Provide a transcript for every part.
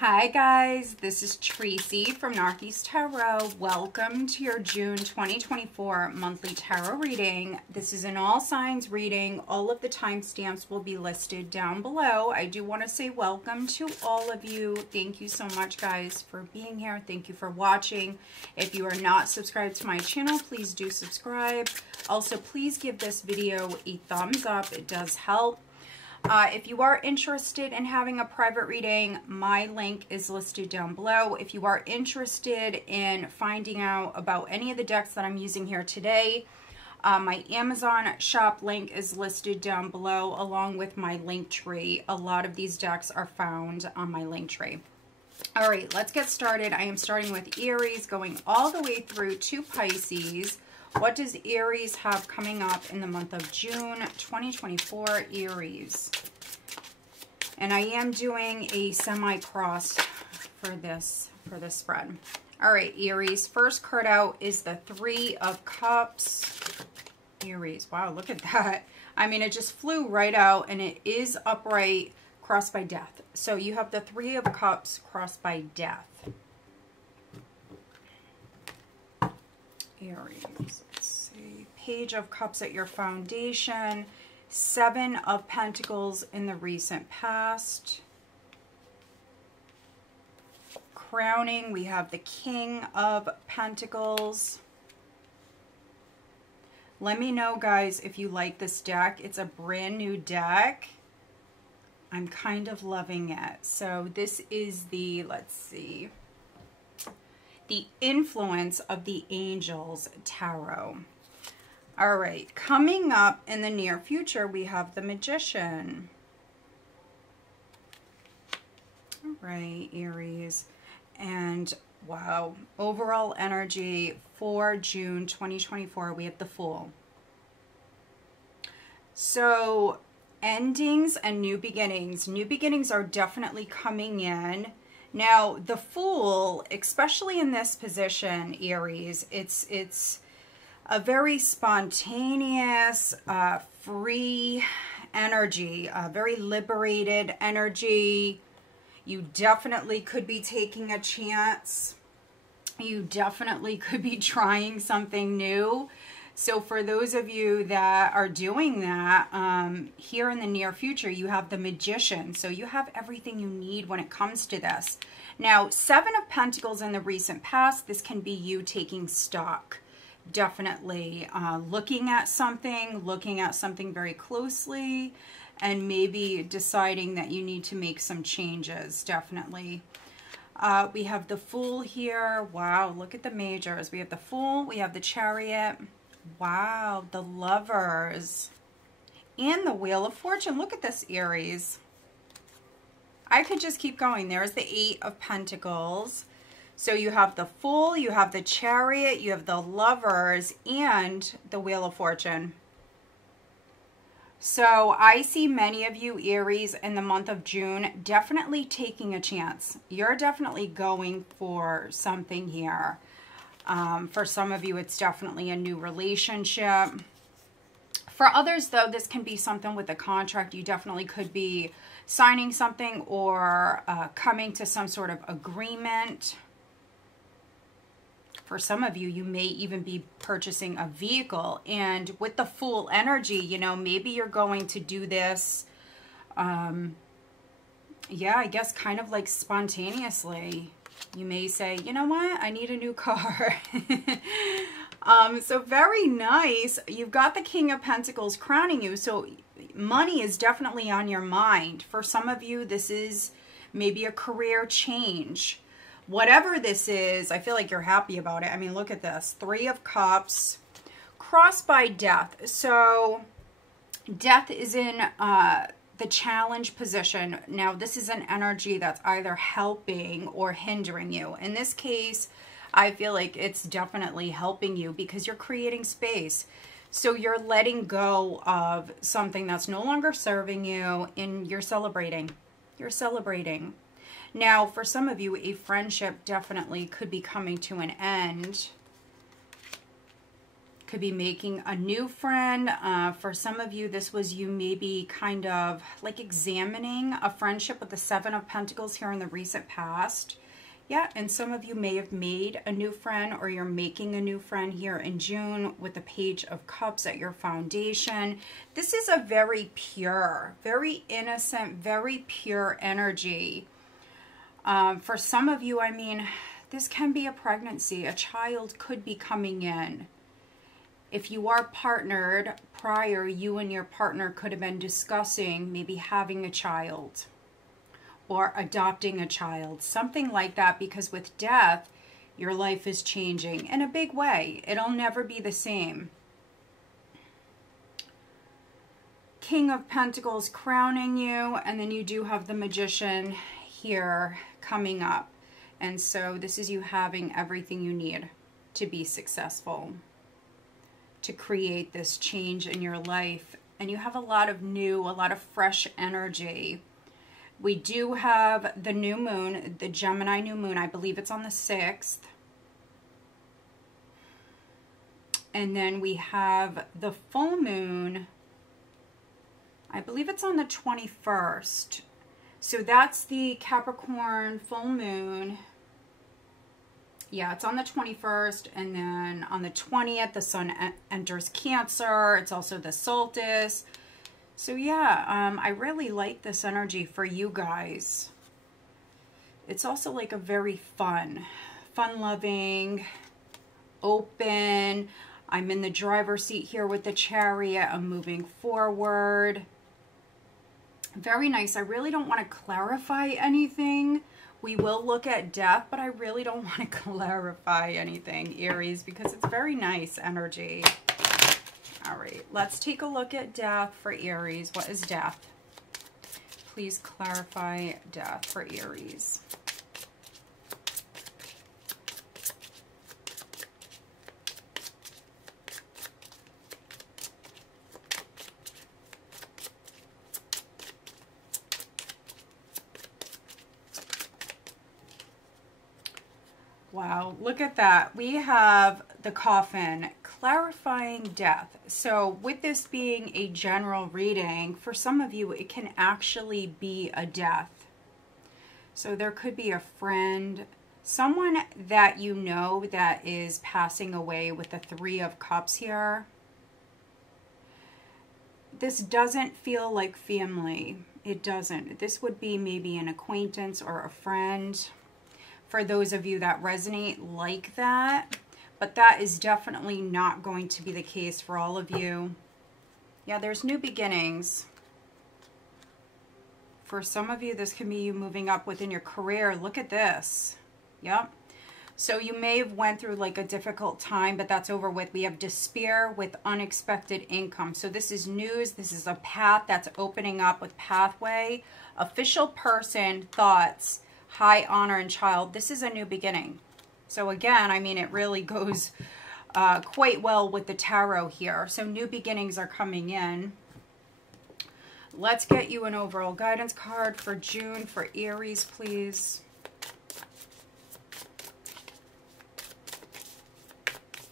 Hi guys, this is Tracy from Northeast Tarot. Welcome to your June 2024 monthly tarot reading. This is an all signs reading. All of the timestamps will be listed down below. I do want to say welcome to all of you. Thank you so much guys for being here. Thank you for watching. If you are not subscribed to my channel, please do subscribe. Also, please give this video a thumbs up. It does help. If you are interested in having a private reading, my link is listed down below. If you are interested in finding out about any of the decks that I'm using here today, my Amazon shop link is listed down below along with my link tree. A lot of these decks are found on my link tree. All right, let's get started. I am starting with Aries, going all the way through to Pisces. What does Aries have coming up in the month of June 2024, Aries? And I am doing a semi-cross for this spread. All right, Aries, first card out is the Three of Cups. Aries, wow, look at that. I mean, it just flew right out, and it is upright, crossed by death. So you have the Three of Cups crossed by death. Aries, let's see. Page of Cups at your foundation. Seven of Pentacles in the recent past. Crowning, we have the King of Pentacles. Let me know, guys, if you like this deck. It's a brand new deck. I'm kind of loving it. So this is the, let's see, the Influence of the Angels Tarot. All right, coming up in the near future, we have the Magician. All right, Aries. And wow, overall energy for June 2024, we have the Fool. So endings and new beginnings. New beginnings are definitely coming in. Now, the Fool, especially in this position, Aries, it's a very spontaneous, free energy, very liberated energy. You definitely could be taking a chance. You definitely could be trying something new. So for those of you that are doing that, here in the near future, you have the Magician. So you have everything you need when it comes to this. Now, Seven of Pentacles in the recent past, this can be you taking stock. Definitely looking at something very closely, and maybe deciding that you need to make some changes, definitely. We have the Fool here. Wow, look at the majors. We have the Fool, we have the Chariot. Wow, the Lovers and the Wheel of Fortune. Look at this, Aries. I could just keep going. There's the Eight of Pentacles. So you have the Fool, you have the Chariot, you have the Lovers, and the Wheel of Fortune. So I see many of you, Aries, in the month of June definitely taking a chance. You're definitely going for something here. For some of you, it's definitely a new relationship. For others, though, this can be something with a contract. You definitely could be signing something or coming to some sort of agreement. For some of you, you may even be purchasing a vehicle. And with the Fool energy, you know, maybe you're going to do this, yeah, I guess kind of like spontaneously. You may say, you know what, I need a new car. So very nice. You've got the King of Pentacles crowning you. So money is definitely on your mind. For some of you, this is maybe a career change. Whatever this is, I feel like you're happy about it. I mean, look at this. Three of Cups, crossed by death. So death is in the challenge position. Now, this is an energy that's either helping or hindering you. In this case, I feel like it's definitely helping you because you're creating space. So you're letting go of something that's no longer serving you, and you're celebrating. You're celebrating. Now, for some of you, a friendship definitely could be coming to an end. Could be making a new friend. For some of you, this was you maybe kind of like examining a friendship with the Seven of Pentacles here in the recent past. Yeah, and some of you may have made a new friend, or you're making a new friend here in June with the Page of Cups at your foundation. This is a very pure, very innocent, very pure energy. For some of you, I mean, this can be a pregnancy. A child could be coming in. If you are partnered prior, you and your partner could have been discussing maybe having a child or adopting a child, something like that, because with death, your life is changing in a big way. It'll never be the same. King of Pentacles crowning you, and then you do have the Magician here coming up. And so this is you having everything you need to be successful, to create this change in your life. And you have a lot of new, a lot of fresh energy. We do have the new moon, the Gemini new moon. I believe it's on the 6th. And then we have the full moon. I believe it's on the 21st. So that's the Capricorn full moon. Yeah, it's on the 21st, and then on the 20th, the sun enters Cancer. It's also the solstice. So yeah, I really like this energy for you guys. It's also like a very fun-loving, open. I'm in the driver's seat here with the Chariot. I'm moving forward. Very nice. I really don't want to clarify anything. We will look at death, but I really don't want to clarify anything, Aries, because it's very nice energy. All right, let's take a look at death for Aries. What is death? Please clarify death for Aries. Wow, look at that. We have the coffin clarifying death. So with this being a general reading, for some of you, it can actually be a death. So there could be a friend, someone that you know that is passing away with the 3 of Cups here. This doesn't feel like family. It doesn't. This would be maybe an acquaintance or a friend. For those of you that resonate like that, but that is definitely not going to be the case for all of you. Yeah, there's new beginnings. For some of you, this can be you moving up within your career. Look at this. Yep. So you may have went through like a difficult time, but that's over with. We have despair with unexpected income. So this is news. This is a path that's opening up with pathway, official person, thoughts, high honor, and child. This is a new beginning. So again, I mean, it really goes quite well with the tarot here. So new beginnings are coming in. Let's get you an overall guidance card for June for Aries, please.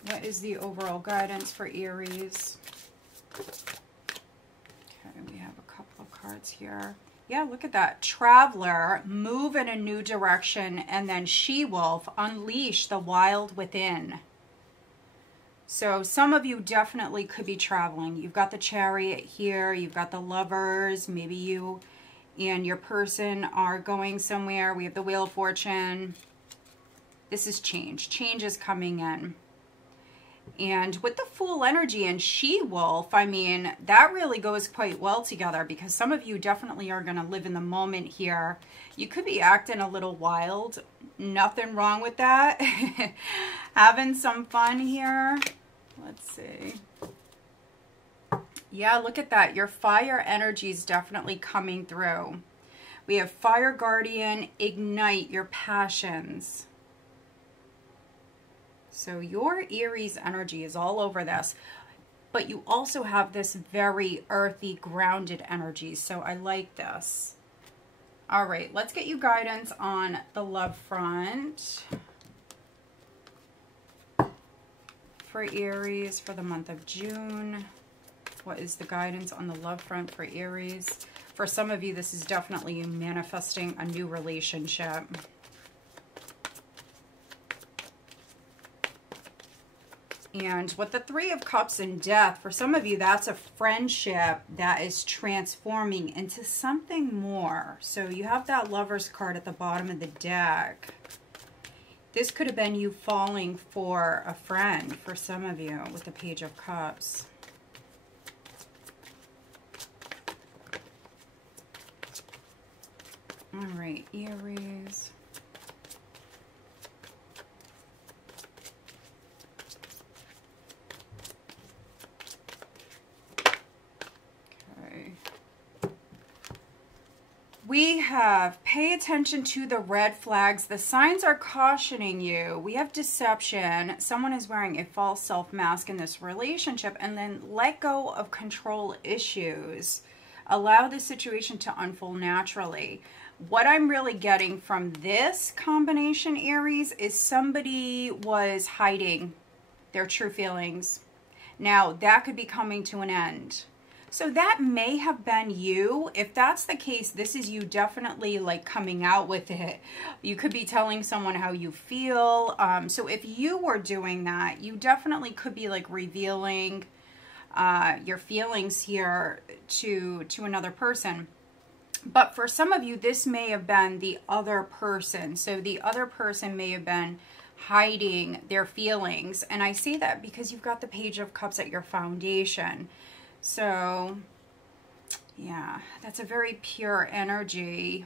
What is the overall guidance for Aries? Okay, we have a couple of cards here. Yeah, look at that. Traveler, move in a new direction, and then She-Wolf, unleash the wild within. So some of you definitely could be traveling. You've got the Chariot here. You've got the Lovers. Maybe you and your person are going somewhere. We have the Wheel of Fortune. This is change. Change is coming in. And with the Fool energy and She-Wolf, I mean, that really goes quite well together, because some of you definitely are going to live in the moment here. You could be acting a little wild. Nothing wrong with that. Having some fun here. Let's see. Yeah, look at that. Your fire energy is definitely coming through. We have Fire Guardian, ignite your passions. So your Aries energy is all over this, but you also have this very earthy, grounded energy. So I like this. All right, let's get you guidance on the love front. for Aries for the month of June? What is the guidance on the love front for Aries? For some of you, this is definitely you manifesting a new relationship. And with the Three of Cups and Death, for some of you, that's a friendship that is transforming into something more. So you have that Lover's card at the bottom of the deck. This could have been you falling for a friend for some of you with the Page of Cups. All right, Aries. We have, pay attention to the red flags. The signs are cautioning you. We have deception. Someone is wearing a false self mask in this relationship, and then let go of control issues. Allow the situation to unfold naturally. What I'm really getting from this combination, Aries, is somebody was hiding their true feelings. Now, that could be coming to an end. So that may have been you. If that's the case, this is you definitely like coming out with it. You could be telling someone how you feel. So if you were doing that, you definitely could be like revealing your feelings here to another person. But for some of you, this may have been the other person. So the other person may have been hiding their feelings. And I say that because you've got the Page of Cups at your foundation. So, yeah, that's a very pure energy.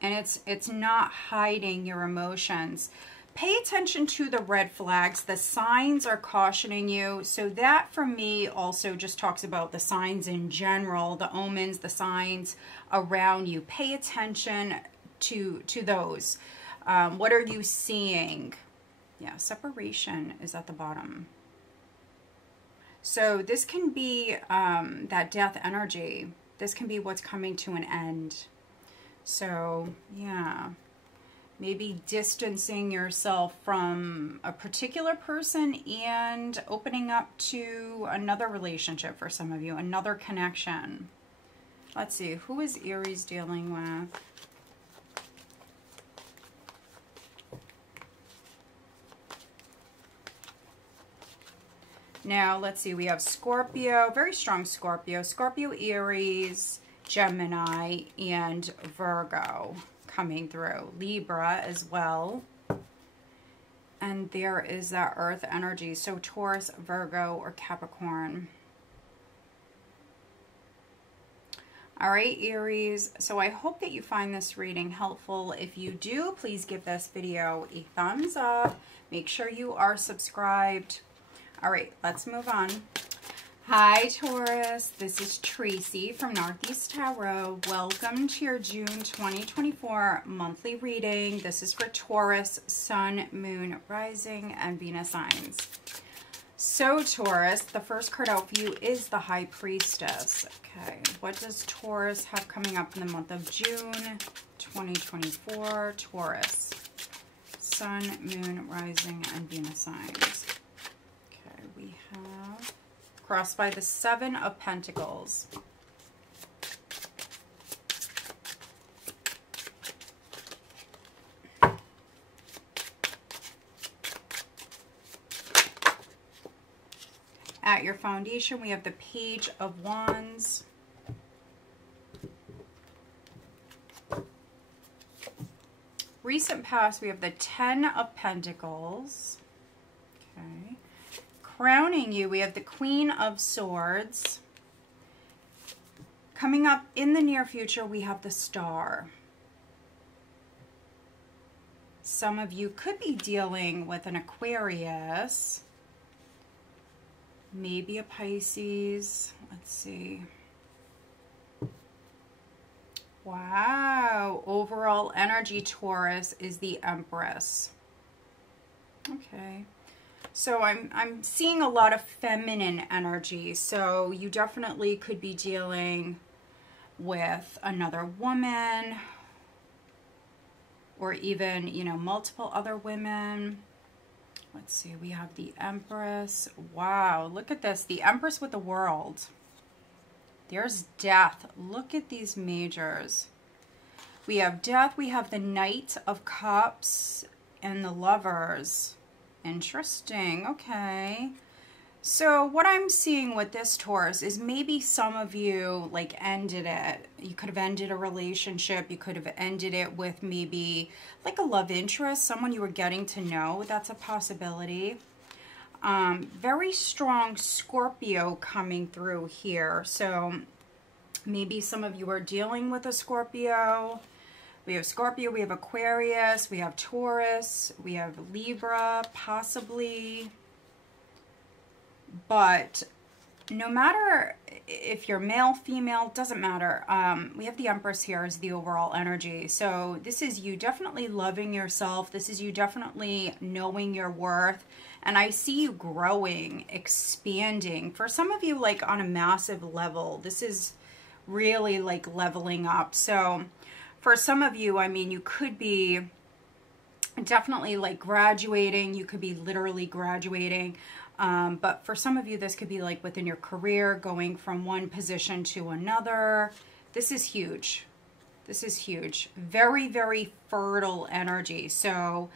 And it's not hiding your emotions. Pay attention to the red flags. The signs are cautioning you. So that for me also just talks about the signs in general, the omens, the signs around you. Pay attention to those. What are you seeing? Yeah, separation is at the bottom. So this can be that death energy. This can be what's coming to an end. So, yeah. Maybe distancing yourself from a particular person and opening up to another relationship for some of you. Another connection. Let's see. Who is Aries dealing with? Now, let's see, we have Scorpio, very strong Scorpio, Aries, Gemini, and Virgo coming through. Libra as well. And there is that earth energy. So Taurus, Virgo, or Capricorn. All right, Aries. So I hope that you find this reading helpful. If you do, please give this video a thumbs up. Make sure you are subscribed. All right, let's move on. Hi, Taurus. This is Tracy from Northeast Tarot. Welcome to your June 2024 monthly reading. This is for Taurus, Sun, Moon, Rising, and Venus signs. So, Taurus, the first card out for you is the High Priestess. Okay, what does Taurus have coming up in the month of June 2024? Taurus, Sun, Moon, Rising, and Venus signs. We have crossed by the Seven of Pentacles. At your foundation, we have the Page of Wands. Recent past, we have the Ten of Pentacles. Okay. Crowning you, we have the Queen of Swords. Coming up in the near future, we have the Star. Some of you could be dealing with an Aquarius. Maybe a Pisces. Let's see. Wow. Overall energy, Taurus, is the Empress. Okay. So I'm seeing a lot of feminine energy. So you definitely could be dealing with another woman, or even, you know, multiple other women. Let's see, we have the Empress. Wow, look at this. The Empress with the World. There's death. Look at these majors. We have death. We have the Knight of Cups and the Lovers. Interesting. Okay. So what I'm seeing with this, Taurus, is maybe some of you like ended it. You could have ended a relationship. You could have ended it with maybe like a love interest, someone you were getting to know. That's a possibility. Very strong Scorpio coming through here. So maybe some of you are dealing with a Scorpio. We have Scorpio, we have Aquarius, we have Taurus, we have Libra, possibly. But no matter if you're male, female, doesn't matter. We have the Empress here as the overall energy. So this is you definitely loving yourself. This is you definitely knowing your worth. And I see you growing, expanding. For some of you, like on a massive level, this is really like leveling up. So for some of you, I mean, you could be definitely like graduating. You could be literally graduating. But for some of you, this could be like within your career, going from one position to another. This is huge. This is huge. Very, very fertile energy. So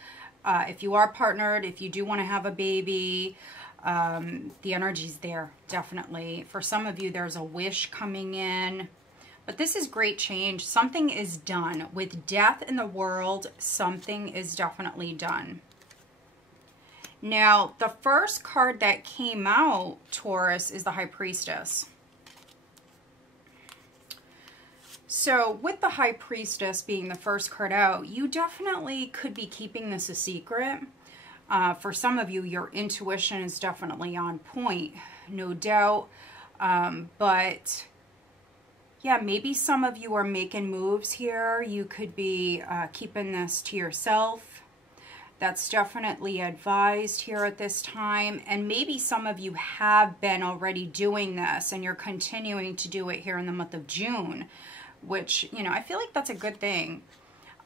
if you are partnered, if you do want to have a baby, the energy's there, definitely. For some of you, there's a wish coming in. But this is great change. Something is done. With death in the world, something is definitely done. Now, the first card that came out, Taurus, is the High Priestess. So with the High Priestess being the first card out, you definitely could be keeping this a secret. For some of you, your intuition is definitely on point, no doubt. But yeah, maybe some of you are making moves here. You could be keeping this to yourself. That's definitely advised here at this time. And maybe some of you have been already doing this and you're continuing to do it here in the month of June, which, you know, I feel like that's a good thing.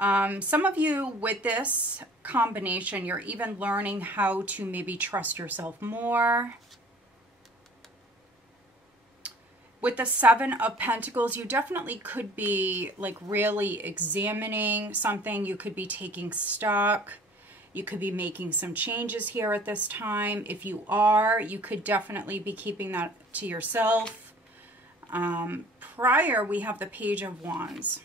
Some of you with this combination, you're even learning how to maybe trust yourself more. With the Seven of Pentacles, you definitely could be like really examining something. You could be taking stock. You could be making some changes here at this time. If you are, you could definitely be keeping that to yourself. Prior, we have the Page of Wands.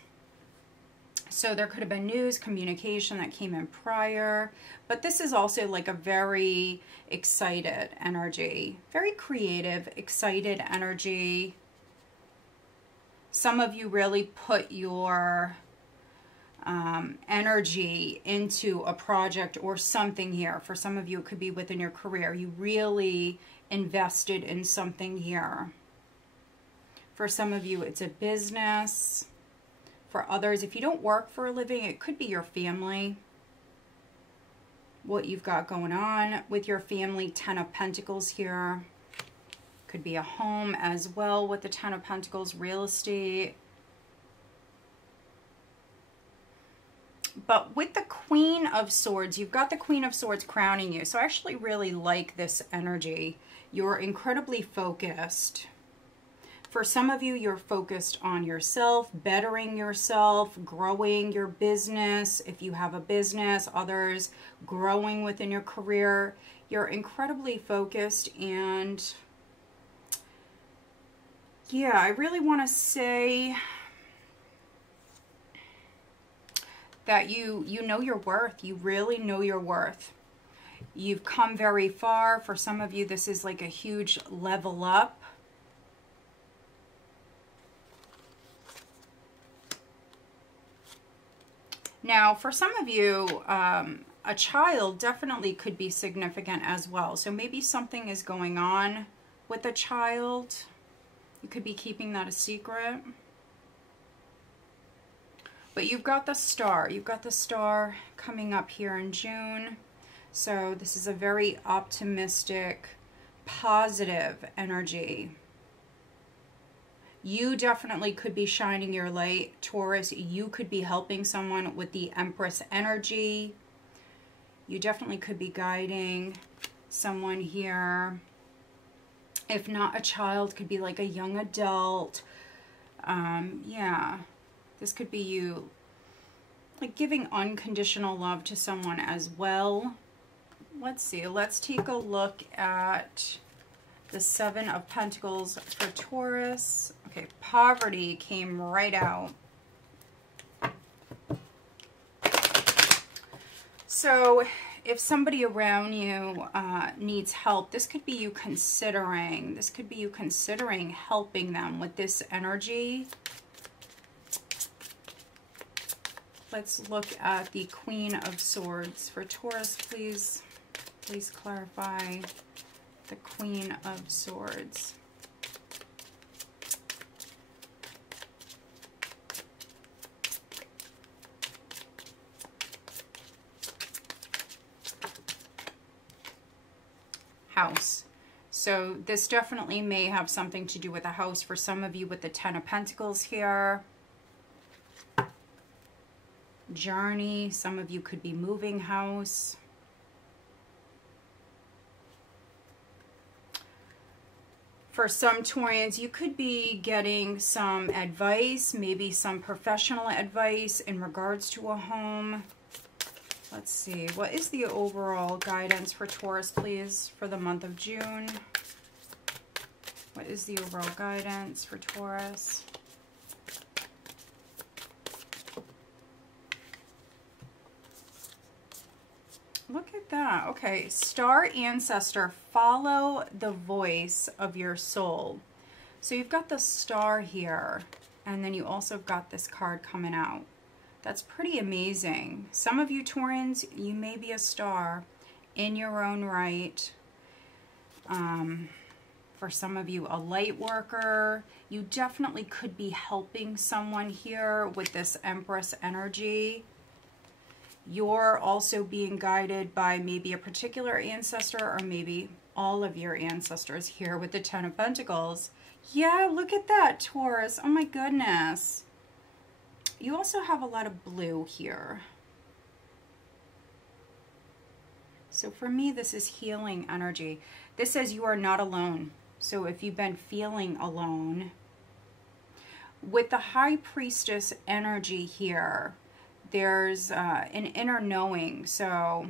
So there could have been news, communication that came in prior. But this is also like a very excited energy. Very creative, excited energy. Some of you really put your energy into a project or something here. For some of you, it could be within your career. You really invested in something here. For some of you, it's a business. For others, if you don't work for a living, it could be your family. What you've got going on with your family. Ten of Pentacles here. Could be a home as well with the Ten of Pentacles, real estate. But with the Queen of Swords, you've got the Queen of Swords crowning you. So I actually really like this energy. You're incredibly focused. For some of you, you're focused on yourself, bettering yourself, growing your business. If you have a business, others growing within your career. You're incredibly focused, and yeah, I really want to say that you know your worth. You really know your worth. You've come very far. For some of you, this is like a huge level up. Now, for some of you, a child definitely could be significant as well. So maybe something is going on with a child. You could be keeping that a secret. But you've got the Star. You've got the Star coming up here in June. So this is a very optimistic, positive energy. You definitely could be shining your light, Taurus. You could be helping someone with the Empress energy. You definitely could be guiding someone here. If not a child, could be like a young adult. Yeah, this could be you like giving unconditional love to someone as well. Let's see. Let's take a look at the Seven of Pentacles for Taurus. Okay, poverty came right out. So if somebody around you needs help, this could be you considering. This could be you considering helping them with this energy. Let's look at the Queen of Swords for Taurus, please. Please clarify the Queen of Swords. House. So this definitely may have something to do with a house for some of you with the Ten of Pentacles here. Journey. Some of you could be moving house. For some Taurians, you could be getting some advice, maybe some professional advice in regards to a home. Let's see. What is the overall guidance for Taurus, please, for the month of June? What is the overall guidance for Taurus? Look at that. Okay, star ancestor, follow the voice of your soul. So you've got the star here, and then you also got this card coming out. That's pretty amazing. Some of you Taurans, you may be a star in your own right. For some of you, a light worker. You definitely could be helping someone here with this Empress energy. You're also being guided by maybe a particular ancestor or maybe all of your ancestors here with the Ten of Pentacles. Yeah, look at that, Taurus. Oh my goodness. You also have a lot of blue here. So for me, this is healing energy. This says you are not alone. So if you've been feeling alone, with the High Priestess energy here, there's an inner knowing. So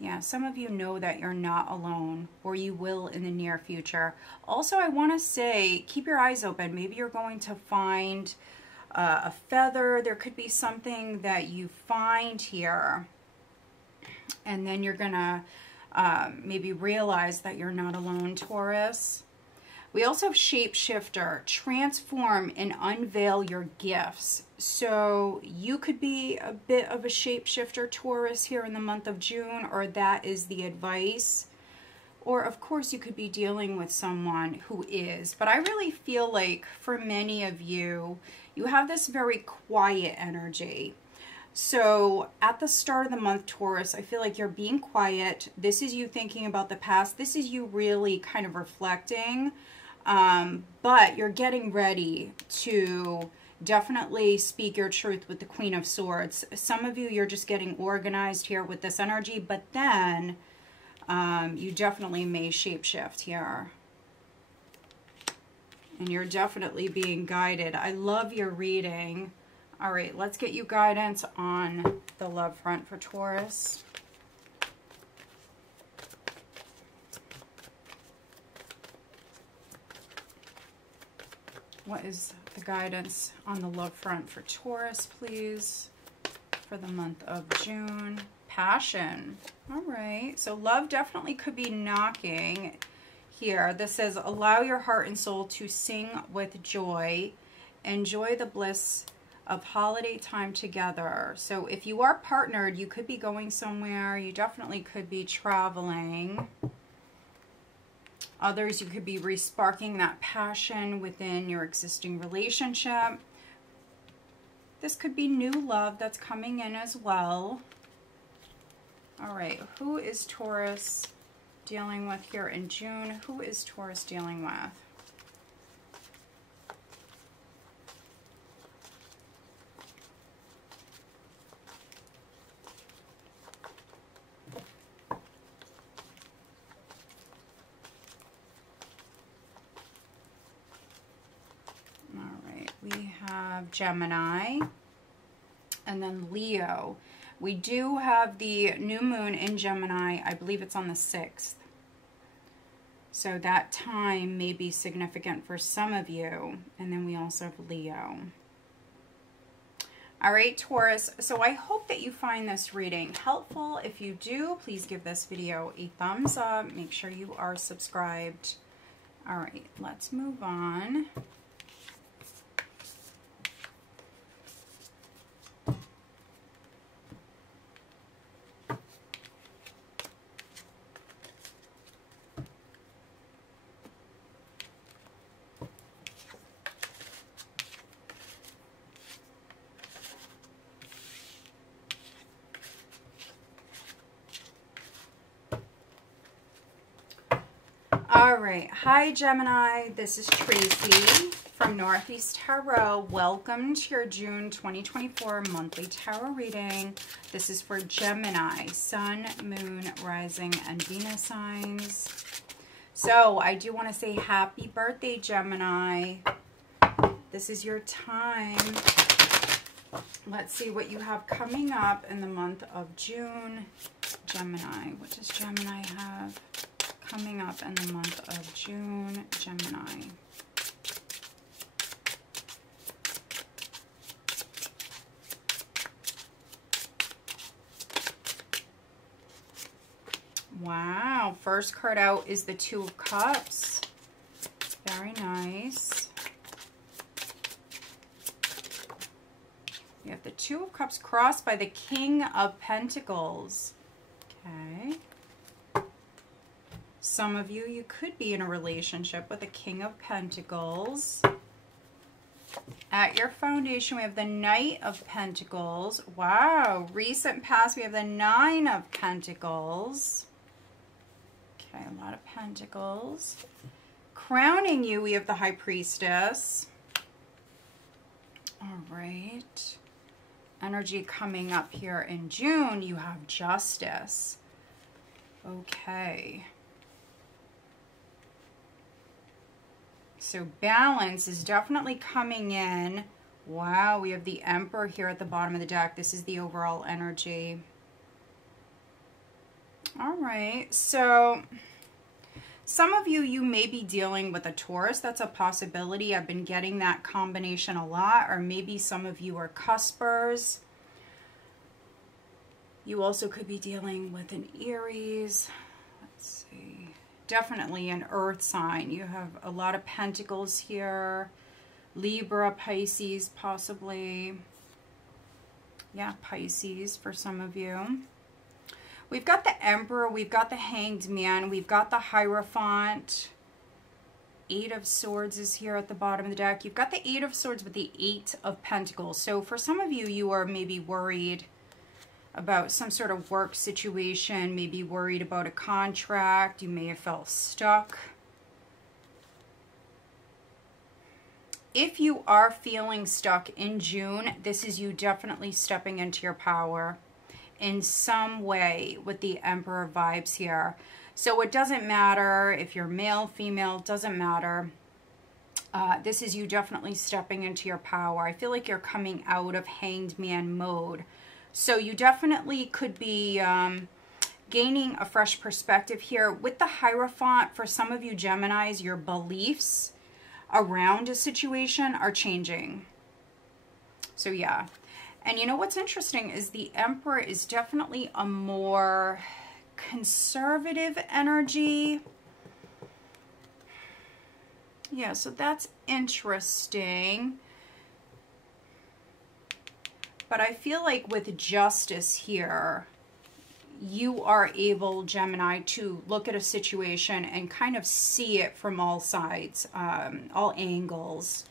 yeah, some of you know that you're not alone, or you will in the near future. Also, I want to say, keep your eyes open. Maybe you're going to find a feather. There could be something that you find here, and then you're going to maybe realize that you're not alone, Taurus. We also have shapeshifter, transform and unveil your gifts. So you could be a bit of a shapeshifter, Taurus, here in the month of June, or that is the advice. Or of course you could be dealing with someone who is. But I really feel like for many of you, you have this very quiet energy. So at the start of the month, Taurus, I feel like you're being quiet. This is you thinking about the past. This is you really kind of reflecting. But you're getting ready to definitely speak your truth with the Queen of Swords. Some of you, you're just getting organized here with this energy, but then you definitely may shapeshift here. And you're definitely being guided. I love your reading. All right, let's get you guidance on the love front for Taurus. What is the guidance on the love front for Taurus, please, for the month of June? Passion. All right. So love definitely could be knocking here. This says, allow your heart and soul to sing with joy. Enjoy the bliss of holiday time together. So if you are partnered, you could be going somewhere. You definitely could be traveling. Others, you could be re-sparking that passion within your existing relationship. This could be new love that's coming in as well. All right, who is Taurus dealing with here in June? Who is Taurus dealing with? have Gemini, and then Leo. We do have the new moon in Gemini. I believe it's on the 6th. So that time may be significant for some of you. And then we also have Leo. All right, Taurus. So I hope that you find this reading helpful. If you do, please give this video a thumbs up. Make sure you are subscribed. All right, let's move on. All right. Hi, Gemini. This is Tracy from Northeast Tarot. Welcome to your June 2024 monthly tarot reading. This is for Gemini, Sun, Moon, Rising, and Venus signs. So I do want to say happy birthday, Gemini. This is your time. Let's see what you have coming up in the month of June. Gemini. What does Gemini have coming up in the month of June? Gemini. Wow. First card out is the Two of Cups. Very nice. We have the Two of Cups crossed by the King of Pentacles. Okay. Some of you, you could be in a relationship with the King of Pentacles. At your foundation, we have the Knight of Pentacles. Wow. Recent past, we have the Nine of Pentacles. Okay, a lot of Pentacles. Crowning you, we have the High Priestess. All right. Energy coming up here in June, you have Justice. Okay. So balance is definitely coming in. Wow, we have the Emperor here at the bottom of the deck. This is the overall energy. All right, so some of you, you may be dealing with a Taurus. That's a possibility. I've been getting that combination a lot. Or maybe some of you are cuspers. You also could be dealing with an Aries. Let's see. Definitely an earth sign. You have a lot of pentacles here. Libra, Pisces, possibly. Yeah, Pisces for some of you. We've got the Emperor. We've got the Hanged Man. We've got the Hierophant. Eight of Swords is here at the bottom of the deck. You've got the Eight of Swords with the Eight of Pentacles. So for some of you, you are maybe worried about some sort of work situation, maybe worried about a contract. You may have felt stuck. If you are feeling stuck in June, this is you definitely stepping into your power in some way with the Emperor vibes here. So it doesn't matter if you're male, female, doesn't matter. This is you definitely stepping into your power. I feel like you're coming out of Hanged Man mode. So you definitely could be gaining a fresh perspective here. With the Hierophant, for some of you Geminis, your beliefs around a situation are changing. So yeah. And you know what's interesting is the Emperor is definitely a more conservative energy. Yeah, so that's interesting. But I feel like with Justice here, you are able, Gemini, to look at a situation and kind of see it from all sides, all angles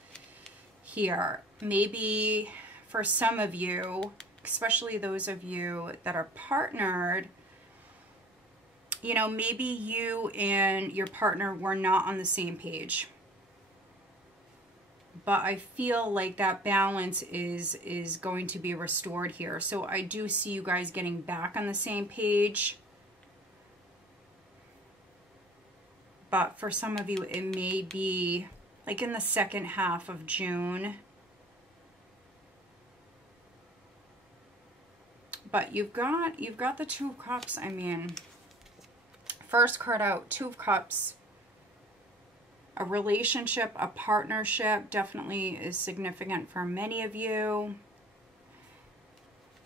here. Maybe for some of you, especially those of you that are partnered, you know, maybe you and your partner were not on the same page. But I feel like that balance is going to be restored here. So I do see you guys getting back on the same page. But for some of you, it may be like in the second half of June. But you've got the Two of Cups. I mean, first card out, Two of Cups. A relationship, a partnership definitely is significant for many of you.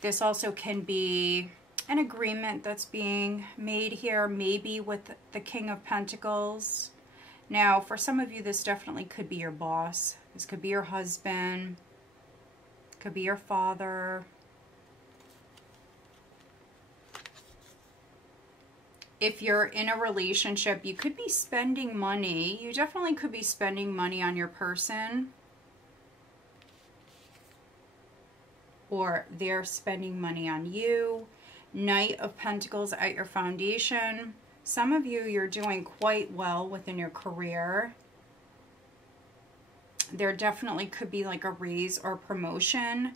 This also can be an agreement that's being made here, maybe with the King of Pentacles. Now, for some of you, this definitely could be your boss. This could be your husband. Could be your father. If you're in a relationship, you could be spending money. You definitely could be spending money on your person. Or they're spending money on you. Knight of Pentacles at your foundation. Some of you, you're doing quite well within your career. There definitely could be like a raise or promotion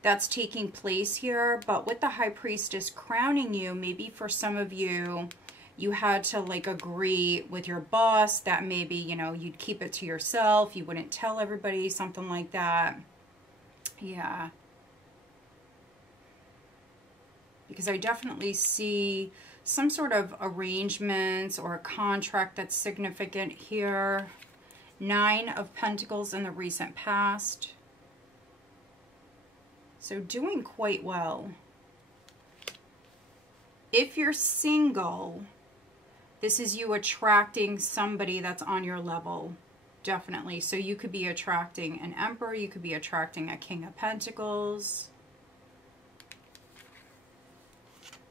that's taking place here. But with the High Priestess crowning you, maybe for some of you, you had to like agree with your boss that maybe, you know, you'd keep it to yourself. You wouldn't tell everybody, something like that. Yeah. Because I definitely see some sort of arrangements or a contract that's significant here. 9 of Pentacles in the recent past. So doing quite well. If you're single, this is you attracting somebody that's on your level. Definitely. So you could be attracting an Emperor. You could be attracting a King of Pentacles.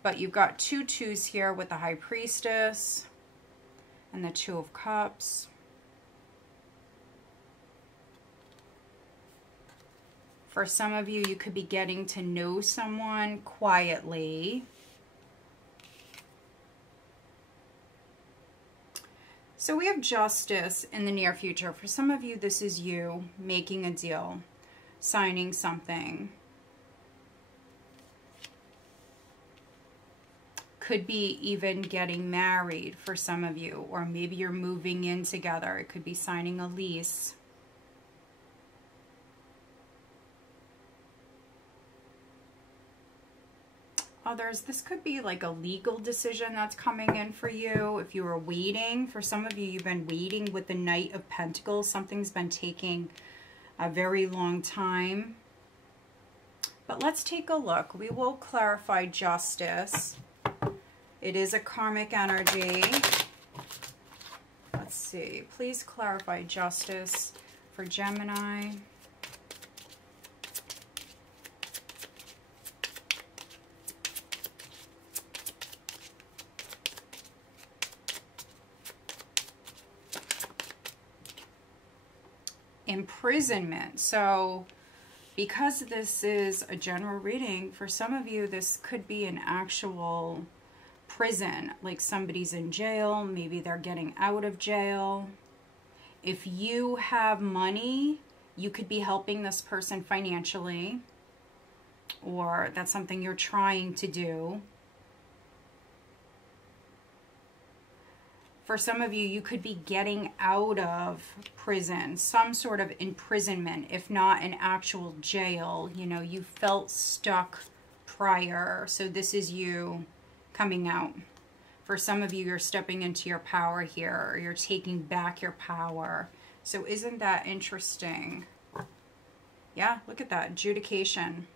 But you've got 2 2s here with the High Priestess and the Two of Cups. For some of you, you could be getting to know someone quietly. So we have Justice in the near future. For some of you, this is you making a deal, signing something. Could be even getting married for some of you, or maybe you're moving in together. It could be signing a lease. Others, this could be like a legal decision that's coming in for you. If you were waiting, for some of you, you've been waiting with the Knight of Pentacles. Something's been taking a very long time. But let's take a look. We will clarify Justice. It is a karmic energy. Let's see. Please clarify Justice for Gemini. Imprisonment. So because this is a general reading, for some of you, this could be an actual prison, like somebody's in jail, maybe they're getting out of jail. If you have money, you could be helping this person financially, or that's something you're trying to do. For some of you, you could be getting out of prison, some sort of imprisonment, if not an actual jail. You know, you felt stuck prior, so this is you coming out. For some of you, you're stepping into your power here, or you're taking back your power. So isn't that interesting? Yeah, look at that. Adjudication.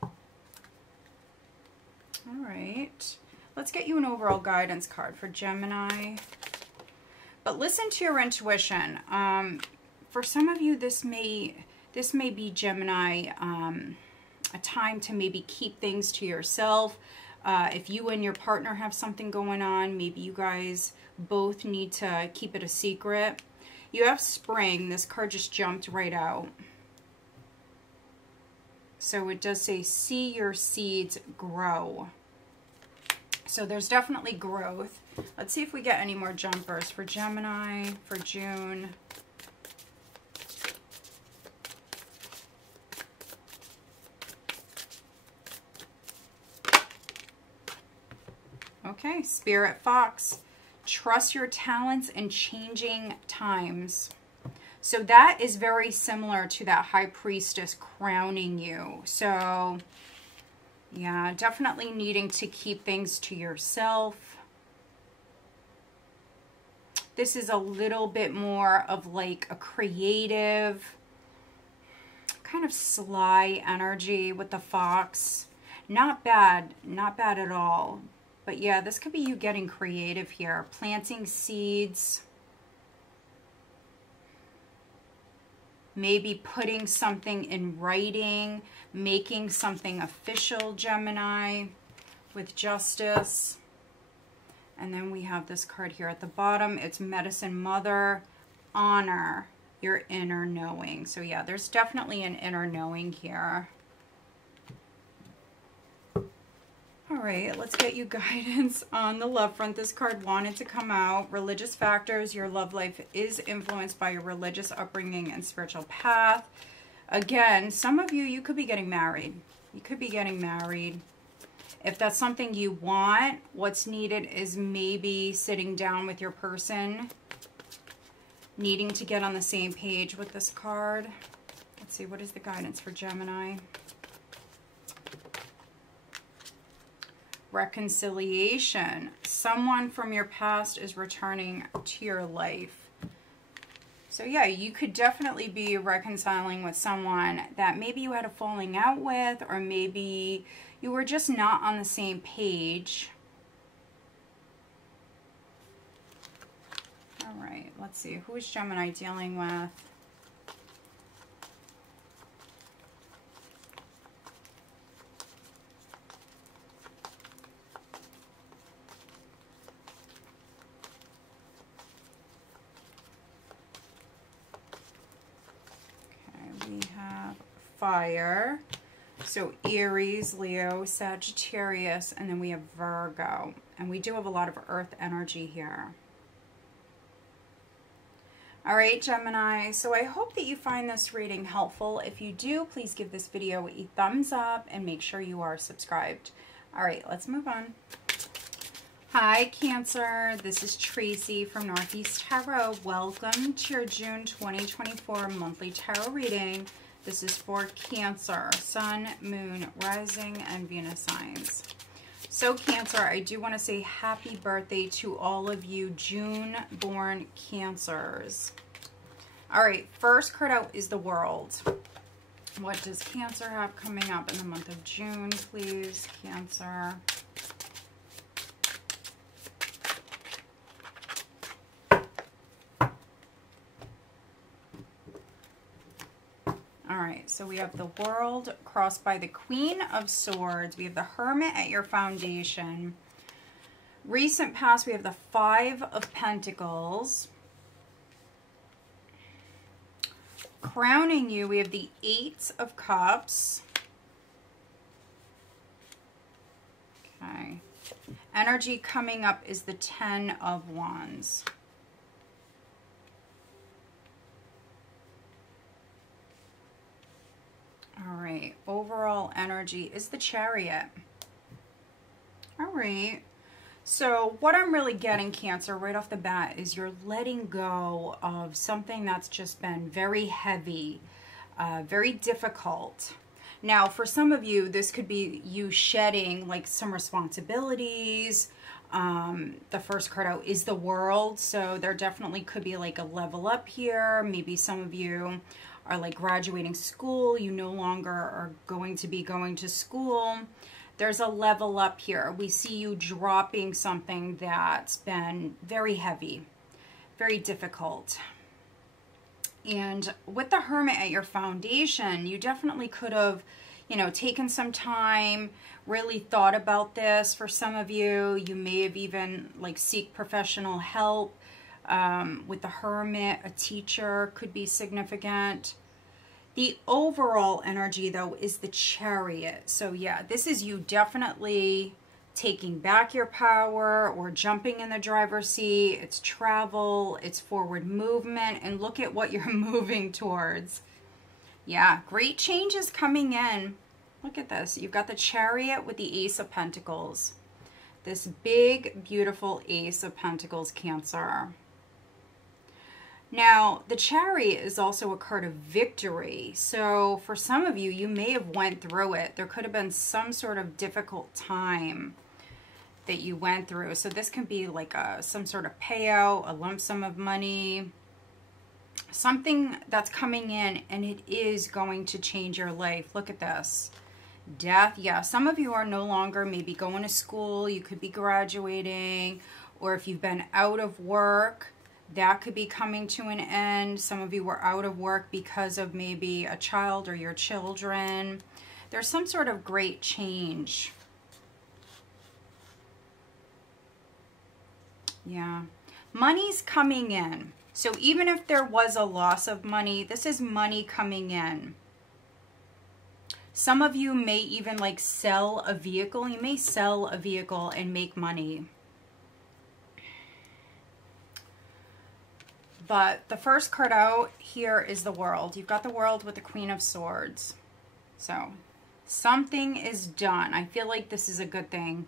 All right. Let's get you an overall guidance card for Gemini. But listen to your intuition. For some of you, this may be Gemini, a time to maybe keep things to yourself. If you and your partner have something going on, maybe you guys both need to keep it a secret. You have Spring. This card just jumped right out. So it does say, see your seeds grow. So there's definitely growth. Let's see if we get any more jumpers for Gemini for June. Okay, Spirit Fox. Trust your talents in changing times. So that is very similar to that High Priestess crowning you. So yeah, definitely needing to keep things to yourself. This is a little bit more of like a creative, kind of sly energy with the fox. Not bad, not bad at all. But yeah, this could be you getting creative here, planting seeds. Maybe putting something in writing, making something official, Gemini, with justice. And then we have this card here at the bottom. It's Medicine Mother, honor your inner knowing. So yeah, there's definitely an inner knowing here. All right, let's get you guidance on the love front. This card wanted to come out. Religious factors. Your love life is influenced by your religious upbringing and spiritual path. Again, some of you, you could be getting married. You could be getting married. If that's something you want, what's needed is maybe sitting down with your person, needing to get on the same page with this card. Let's see, what is the guidance for Gemini? Reconciliation. Someone from your past is returning to your life. So yeah, you could definitely be reconciling with someone that maybe you had a falling out with, or maybe you were just not on the same page. All right, let's see. Who is Gemini dealing with? We have fire, so Aries, Leo, Sagittarius, and then we have Virgo, and we do have a lot of earth energy here. All right, Gemini, so I hope that you find this reading helpful. If you do, please give this video a thumbs up and make sure you are subscribed. All right, let's move on. Hi, Cancer. This is Tracy from Northeast Tarot. Welcome to your June 2024 monthly tarot reading. This is for Cancer, Sun, Moon, Rising, and Venus signs. So, Cancer, I do want to say happy birthday to all of you June-born Cancers. All right, first card out is the World. What does Cancer have coming up in the month of June, please, Cancer? All right, so we have the World crossed by the Queen of Swords. We have the Hermit at your foundation. Recent past, we have the Five of Pentacles. Crowning you, we have the Eight of Cups. Okay. Energy coming up is the Ten of Wands. All right, overall energy is the Chariot. All right, so what I'm really getting, Cancer, right off the bat is you're letting go of something that's just been very heavy, very difficult. Now, for some of you, this could be you shedding like some responsibilities. The first card out is the World, so there definitely could be like a level up here. Maybe some of you are like graduating school, you no longer are going to be going to school. There's a level up here. We see you dropping something that's been very heavy, very difficult. And with the Hermit at your foundation, you definitely could have, you know, taken some time, really thought about this. For some of you, you may have even like seek professional help. With the Hermit, a teacher could be significant. The overall energy, though, is the Chariot. So, yeah, this is you definitely taking back your power or jumping in the driver's seat. It's travel, it's forward movement, and look at what you're moving towards. Yeah, great changes coming in. Look at this. You've got the Chariot with the Ace of Pentacles. This big, beautiful Ace of Pentacles, Cancer. Now, the Chariot is also a card of victory. So for some of you, you may have went through it. There could have been some sort of difficult time that you went through. So this can be like some sort of payout, a lump sum of money, something that's coming in, and it is going to change your life. Look at this. Death. Yeah, some of you are no longer maybe going to school. You could be graduating, or if you've been out of work, that could be coming to an end. Some of you were out of work because of maybe a child or your children. There's some sort of great change. Yeah. Money's coming in. So even if there was a loss of money, this is money coming in. Some of you may even like sell a vehicle. You may sell a vehicle and make money. But the first card out here is the World. You've got the World with the Queen of Swords. So something is done. I feel like this is a good thing.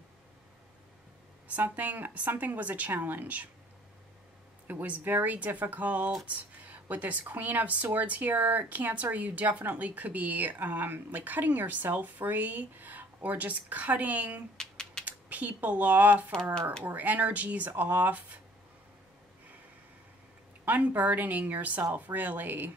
Something was a challenge. It was very difficult. With this Queen of Swords here, Cancer, you definitely could be like cutting yourself free, or just cutting people off, or energies off. Unburdening yourself, really.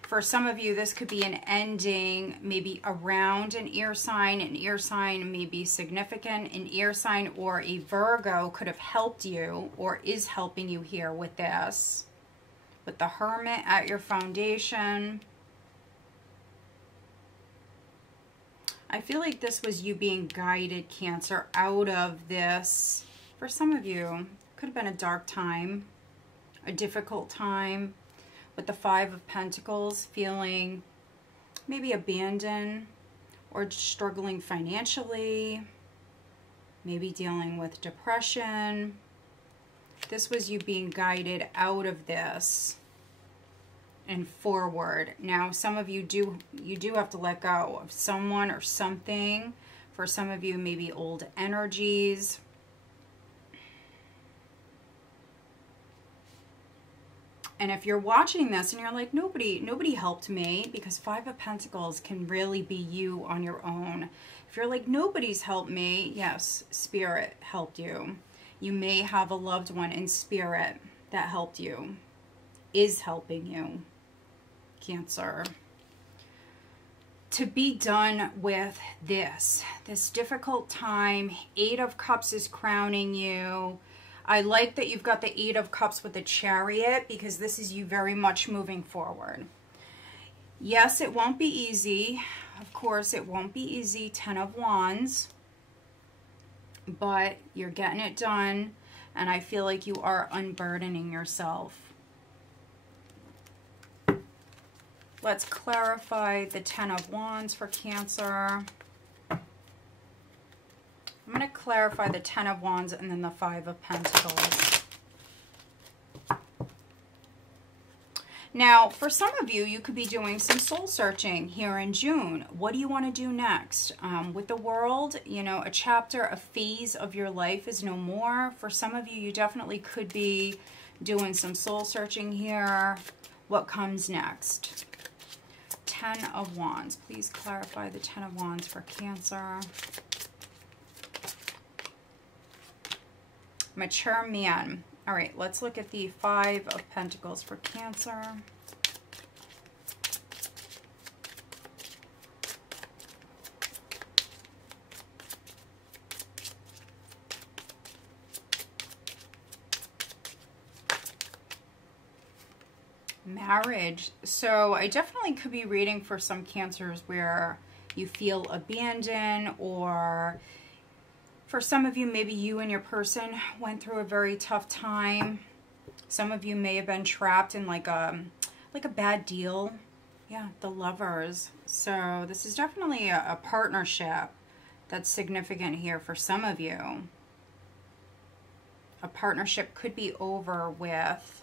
For some of you, this could be an ending, maybe around an ear sign. An ear sign may be significant. An ear sign or a Virgo could have helped you, or is helping you here with this. With the Hermit at your foundation. I feel like this was you being guided, Cancer, out of this. For some of you, could have been a dark time, a difficult time. With the Five of Pentacles, feeling maybe abandoned or struggling financially, maybe dealing with depression. This was you being guided out of this and forward. Now, some of you do have to let go of someone or something. For some of you, maybe old energies. And if you're watching this and you're like, nobody helped me, because Five of Pentacles can really be you on your own. If you're like, nobody's helped me, yes, Spirit helped you. You may have a loved one in spirit that helped you, is helping you, Cancer. To be done with this difficult time. Eight of Cups is crowning you. I like that you've got the Eight of Cups with the Chariot, because this is you very much moving forward. Yes, it won't be easy. Of course, it won't be easy. Ten of Wands. But you're getting it done, and I feel like you are unburdening yourself. Let's clarify the Ten of Wands for Cancer. I'm going to clarify the Ten of Wands and then the Five of Pentacles. Now, for some of you, you could be doing some soul searching here in June. What do you want to do next? With the World, you know, a chapter, a phase of your life is no more. For some of you, you definitely could be doing some soul searching here. What comes next? Ten of Wands. Please clarify the Ten of Wands for Cancer. Mature man. All right, let's look at the Five of Pentacles for Cancer. Marriage. So I definitely could be reading for some Cancers where you feel abandoned, or for some of you, maybe you and your person went through a very tough time. Some of you may have been trapped in like a bad deal. Yeah, the Lovers. So this is definitely a partnership that's significant here for some of you. A partnership could be over with.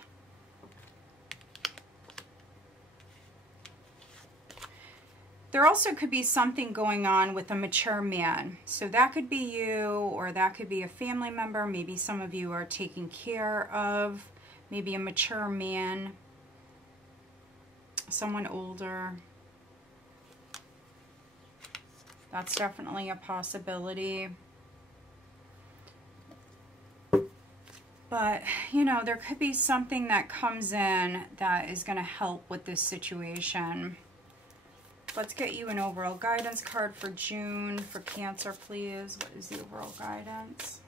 There also could be something going on with a mature man. So that could be you, or that could be a family member. Maybe some of you are taking care of maybe a mature man, someone older. That's definitely a possibility. But, you know, there could be something that comes in that is going to help with this situation. Let's get you an overall guidance card for June for Cancer, please. What is the overall guidance?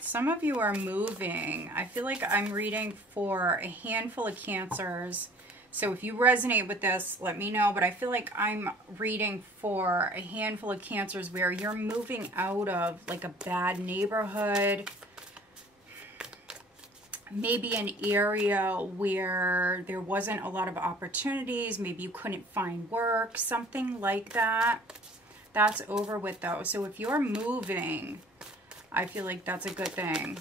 Some of you are moving. I feel like I'm reading for a handful of Cancers. So if you resonate with this, let me know. But I feel like I'm reading for a handful of Cancers where you're moving out of like a bad neighborhood. Maybe an area where there wasn't a lot of opportunities. Maybe you couldn't find work, something like that. That's over with though. So if you're moving, I feel like that's a good thing.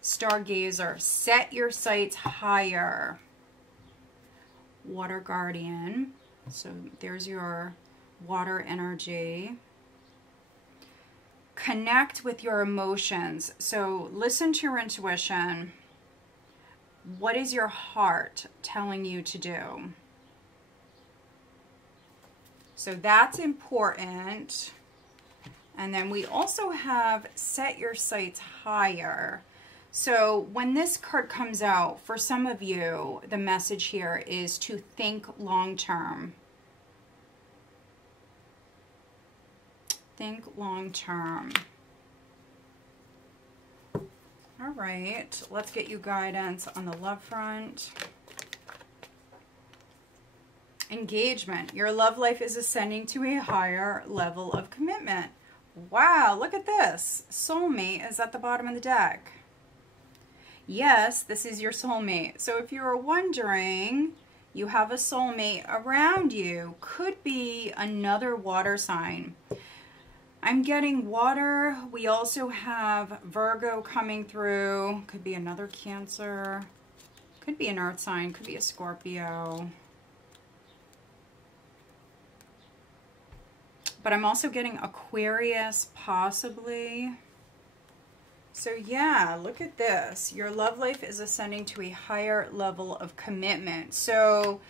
Stargazer, set your sights higher. Water Guardian. So there's your water energy. Connect with your emotions. So listen to your intuition. What is your heart telling you to do? So that's important. And then we also have set your sights higher. So when this card comes out, for some of you, the message here is to think long-term. Think long-term. All right, let's get you guidance on the love front. Engagement. Your love life is ascending to a higher level of commitment. Wow, look at this. Soulmate is at the bottom of the deck. Yes, this is your soulmate. So if you're wondering, you have a soulmate around you. Could be another water sign. I'm getting water. We also have Virgo coming through. Could be another Cancer. Could be an earth sign. Could be a Scorpio. But I'm also getting Aquarius, possibly. So yeah, look at this. Your love life is ascending to a higher level of commitment. So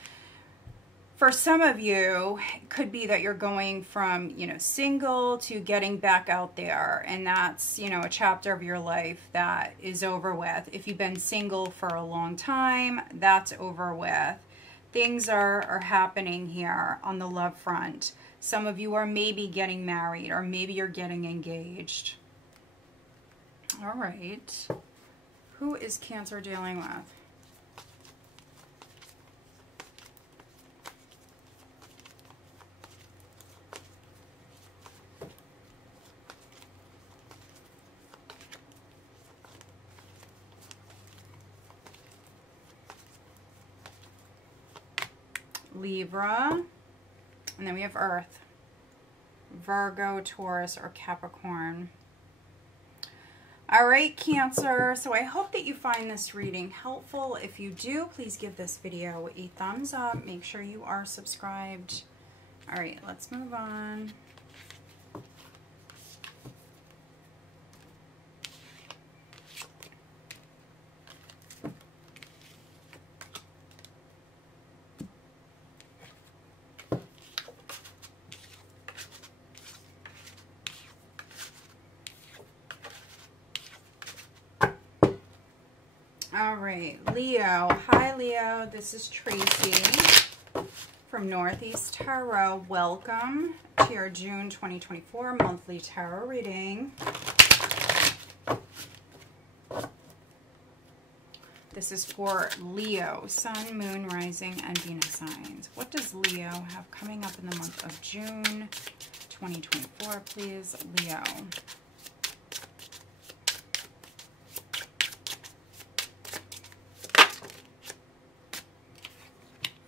for some of you, it could be that you're going from, you know, single to getting back out there. And that's, you know, a chapter of your life that is over with. If you've been single for a long time, that's over with. Things are happening here on the love front. Some of you are maybe getting married, or maybe you're getting engaged. All right. Who is Cancer dealing with? Libra. And then we have Earth, Virgo, Taurus, or Capricorn. All right, Cancer. So I hope that you find this reading helpful. If you do, please give this video a thumbs up. Make sure you are subscribed. All right, let's move on. All right, Leo. Hi, Leo. This is Tracy from Northeast Tarot. Welcome to your June 2024 monthly tarot reading. This is for Leo, Sun, Moon, Rising, and Venus signs. What does Leo have coming up in the month of June 2024, please, Leo?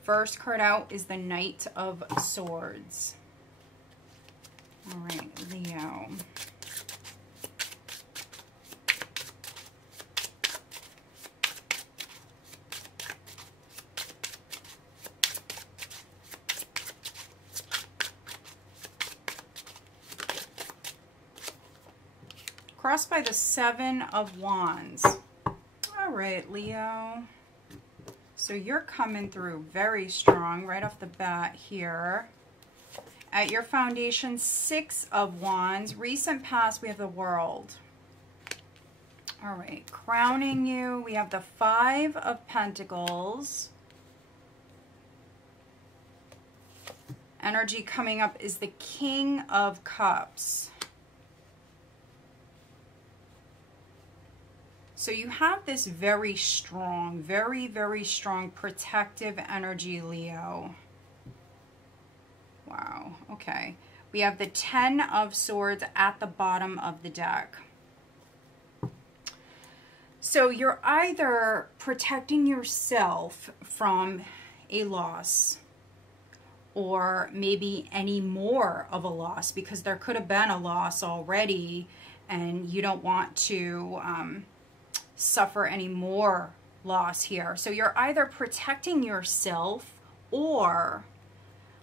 first card out is the Knight of Swords. All right, Leo. Crossed by the Seven of Wands. All right, Leo. So you're coming through very strong right off the bat here. At your foundation, Six of Wands. Recent past, we have the World. All right, crowning you, we have the Five of Pentacles. Energy coming up is the King of Cups. So you have this very strong, very strong protective energy, Leo. Wow, okay. We have the Ten of Swords at the bottom of the deck. So you're either protecting yourself from a loss or maybe any more of a loss, because there could have been a loss already and you don't want to suffer any more loss here. So you're either protecting yourself, or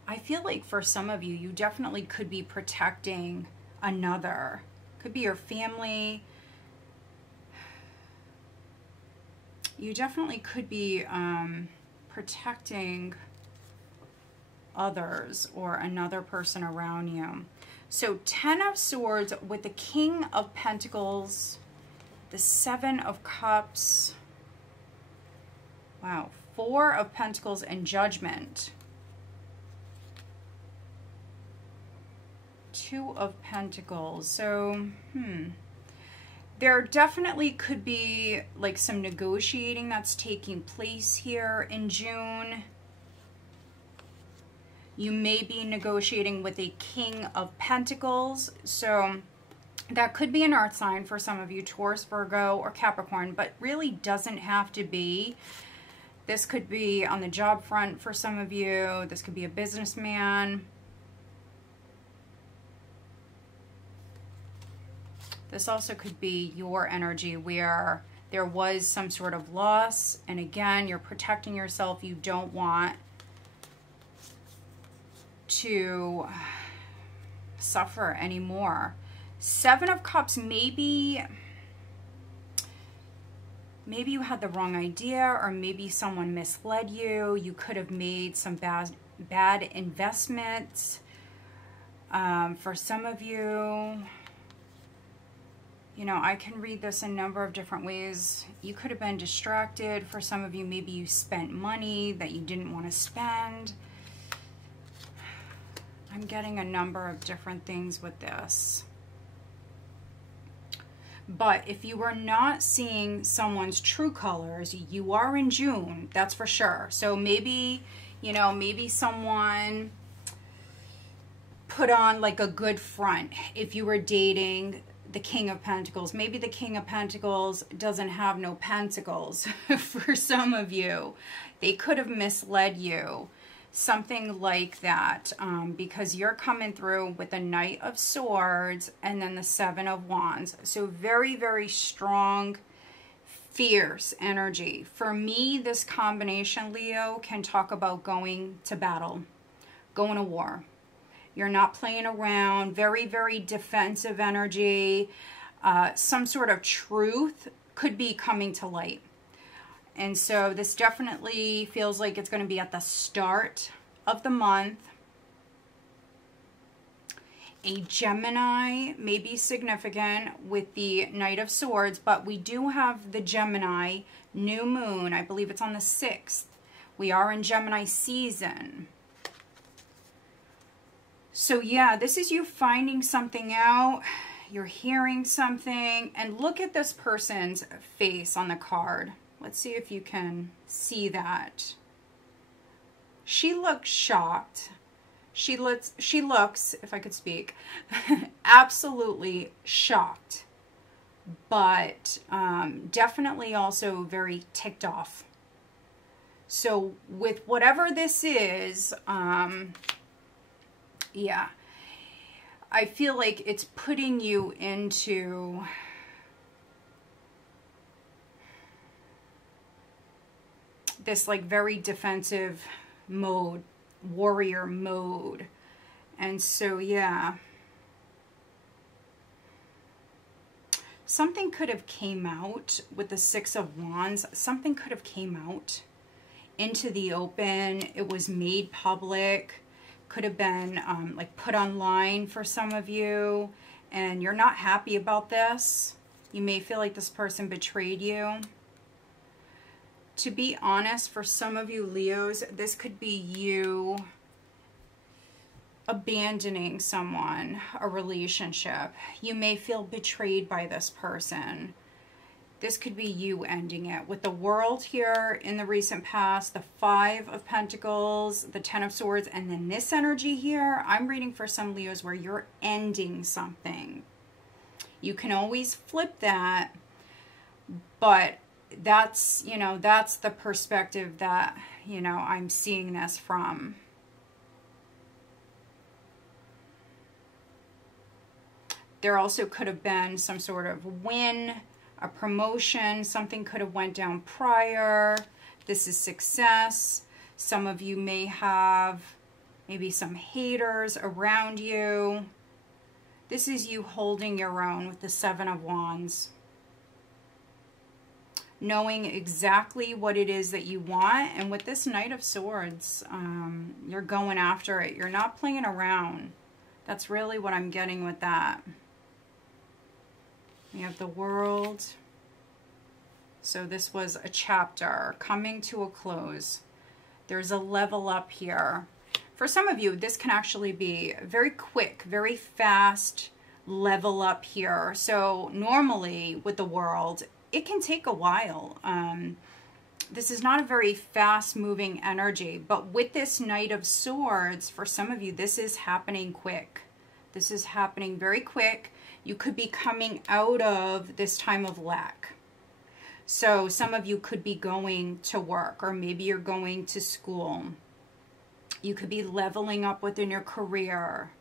I feel like for some of you, you definitely could be protecting another. Could be your family. You definitely could be protecting others or another person around you. So Ten of Swords with the King of Pentacles, the Seven of Cups. Wow. Four of Pentacles and Judgment. Two of Pentacles. So, there definitely could be like some negotiating that's taking place here in June. You may be negotiating with a King of Pentacles. So that could be an earth sign for some of you, Taurus, Virgo, or Capricorn, but really doesn't have to be. This could be on the job front for some of you. This could be a businessman. This also could be your energy where there was some sort of loss. And again, you're protecting yourself. You don't want to suffer anymore. Seven of Cups, maybe you had the wrong idea, or maybe someone misled you. You could have made some bad investments. For some of you, you know, I can read this a number of different ways. You could have been distracted. For some of you, maybe you spent money that you didn't want to spend. I'm getting a number of different things with this. But if you are not seeing someone's true colors, you are in June, that's for sure. So maybe, you know, maybe someone put on like a good front. If you were dating the King of Pentacles, maybe the King of Pentacles doesn't have no pentacles. For some of you, they could have misled you. Something like that, because you're coming through with the Knight of Swords and then the Seven of Wands. So very strong, fierce energy. For me, this combination, Leo, can talk about going to battle, going to war. You're not playing around. Very defensive energy. Some sort of truth could be coming to light. And so this definitely feels like it's going to be at the start of the month. A Gemini may be significant with the Knight of Swords, but we do have the Gemini new moon. I believe it's on the 6th. We are in Gemini season. So yeah, this is you finding something out. You're hearing something. And look at this person's face on the card. Let's see if you can see that. She looks shocked. She looks, if I could speak, absolutely shocked. But definitely also very ticked off. So with whatever this is, yeah, I feel like it's putting you into this like very defensive mode, warrior mode. And so, yeah, something could have came out with the Six of Wands. Something could have came out into the open. It was made public. Could have been like put online for some of you, and you're not happy about this. You may feel like this person betrayed you. To be honest, for some of you Leos, this could be you abandoning someone, a relationship. You may feel betrayed by this person. This could be you ending it. With the World here in the recent past, the Five of Pentacles, the Ten of Swords, and then this energy here, I'm reading for some Leos where you're ending something. You can always flip that, but that's, you know, that's the perspective that, you know, I'm seeing this from. There also could have been some sort of win, a promotion, something could have went down prior. This is success. Some of you may have maybe some haters around you. This is you holding your own with the Seven of Wands. Knowing exactly what it is that you want. And with this Knight of Swords, you're going after it. You're not playing around. That's really what I'm getting with that. You have the World. So this was a chapter coming to a close. There's a level up here. For some of you, this can actually be very quick, very fast level up here. So normally with the World, it can take a while. This is not a very fast moving energy, but with this Knight of Swords, for some of you, this is happening quick. This is happening very quick. You could be coming out of this time of lack. So some of you could be going to work, or maybe you're going to school. You could be leveling up within your career.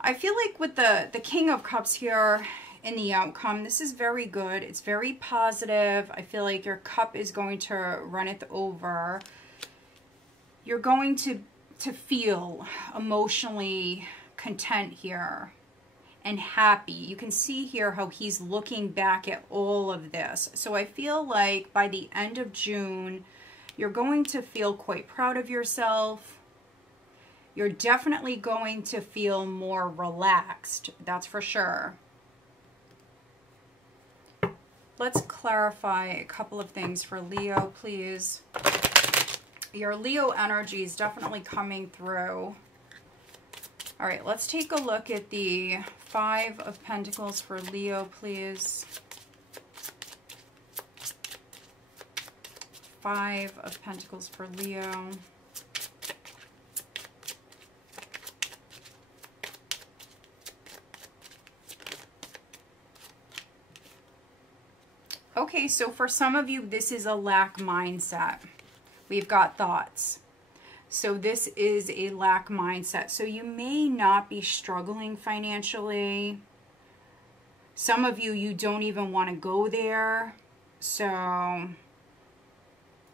I feel like with the King of Cups here in the outcome, this is very good. It's very positive. I feel like your cup is going to runneth over. You're going to feel emotionally content here and happy. You can see here how he's looking back at all of this. So I feel like by the end of June, you're going to feel quite proud of yourself. You're definitely going to feel more relaxed. That's for sure. Let's clarify a couple of things for Leo, please. Your Leo energy is definitely coming through. All right, let's take a look at the Five of Pentacles for Leo, please. Five of Pentacles for Leo. Okay, so for some of you, this is a lack mindset. We've got thoughts. So this is a lack mindset. So you may not be struggling financially. Some of you, you don't even want to go there. So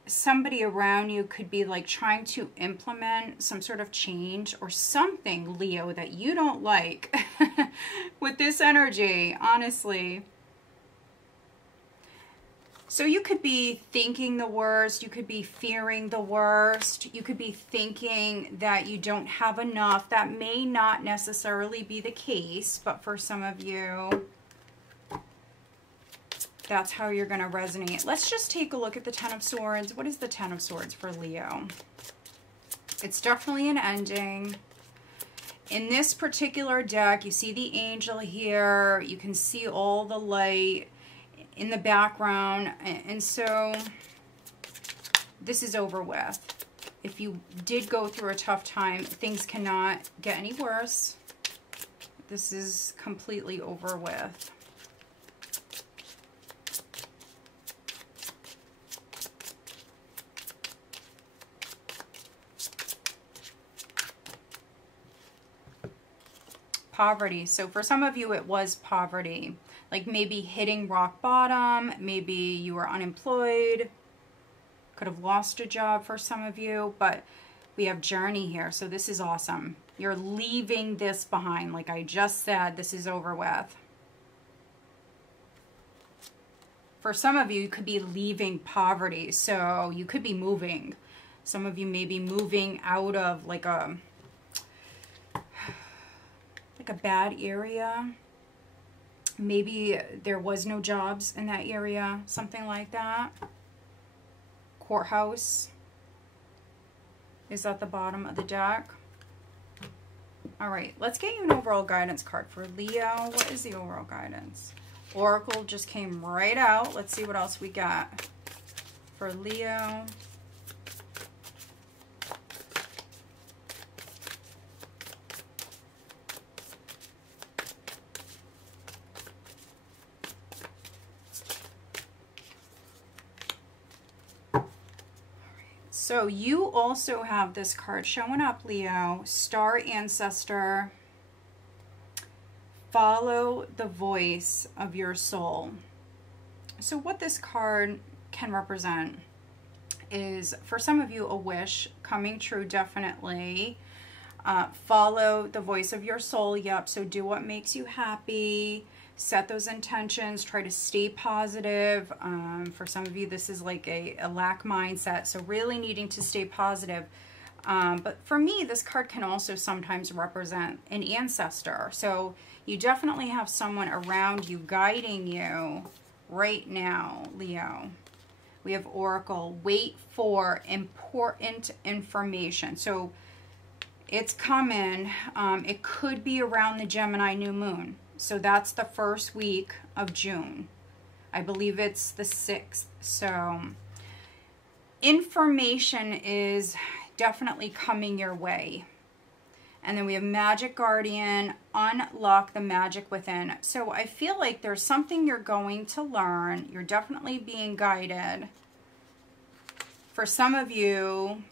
somebody around you could be like trying to implement some sort of change or something, Leo, that you don't like with this energy, honestly. So you could be thinking the worst, you could be fearing the worst, you could be thinking that you don't have enough. That may not necessarily be the case, but for some of you, that's how you're going to resonate. Let's just take a look at the Ten of Swords. What is the Ten of Swords for Leo? It's definitely an ending. In this particular deck, you see the angel here. You can see all the light in the background, and so this is over with. If you did go through a tough time, things cannot get any worse. This is completely over with. poverty. So for some of you, it was poverty. Like maybe hitting rock bottom. Maybe you were unemployed. Could have lost a job for some of you. But we have journey here. So this is awesome. You're leaving this behind. Like I just said, this is over with. For some of you, you could be leaving poverty. So you could be moving. Some of you may be moving out of like a bad area. Maybe there was no jobs in that area. Something like that. Courthouse is at the bottom of the deck. All right, let's get you an overall guidance card for Leo. What is the overall guidance? Oracle just came right out. Let's see what else we got for Leo. So you also have this card showing up, Leo. Star Ancestor. Follow the voice of your soul. So what this card can represent is, for some of you, a wish coming true, definitely. Follow the voice of your soul. Yep. So do what makes you happy. Set those intentions. Try to stay positive. For some of you, this is like a lack mindset. So really needing to stay positive. But for me, this card can also sometimes represent an ancestor. So you definitely have someone around you guiding you right now, Leo. We have Oracle. Wait for important information. So it's coming. It could be around the Gemini new moon. So that's the first week of June. I believe it's the 6th. So information is definitely coming your way. And then we have Magic Guardian, unlock the magic within. So I feel like there's something you're going to learn. You're definitely being guided. For some of you,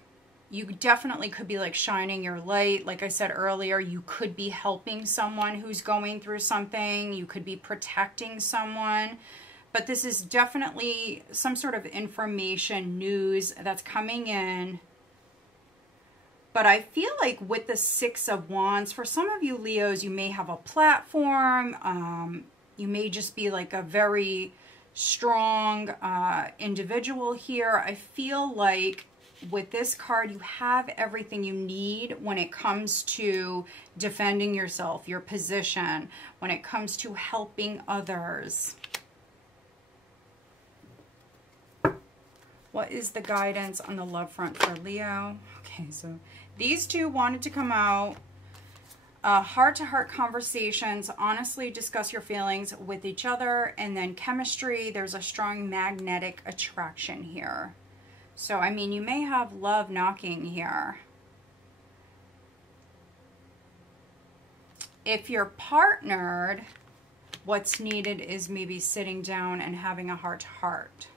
you definitely could be like shining your light. Like I said earlier, you could be helping someone who's going through something. You could be protecting someone. But this is definitely some sort of information, news that's coming in. But I feel like with the 6 of Wands, for some of you Leos, you may have a platform. You may just be like a very strong individual here. I feel like with this card, you have everything you need when it comes to defending yourself, your position, when it comes to helping others. What is the guidance on the love front for Leo? Okay, so these two wanted to come out. Heart-to-heart conversations, honestly discuss your feelings with each other, and then chemistry. There's a strong magnetic attraction here. So, I mean, you may have love knocking here. If you're partnered, what's needed is maybe sitting down and having a heart-to-heart.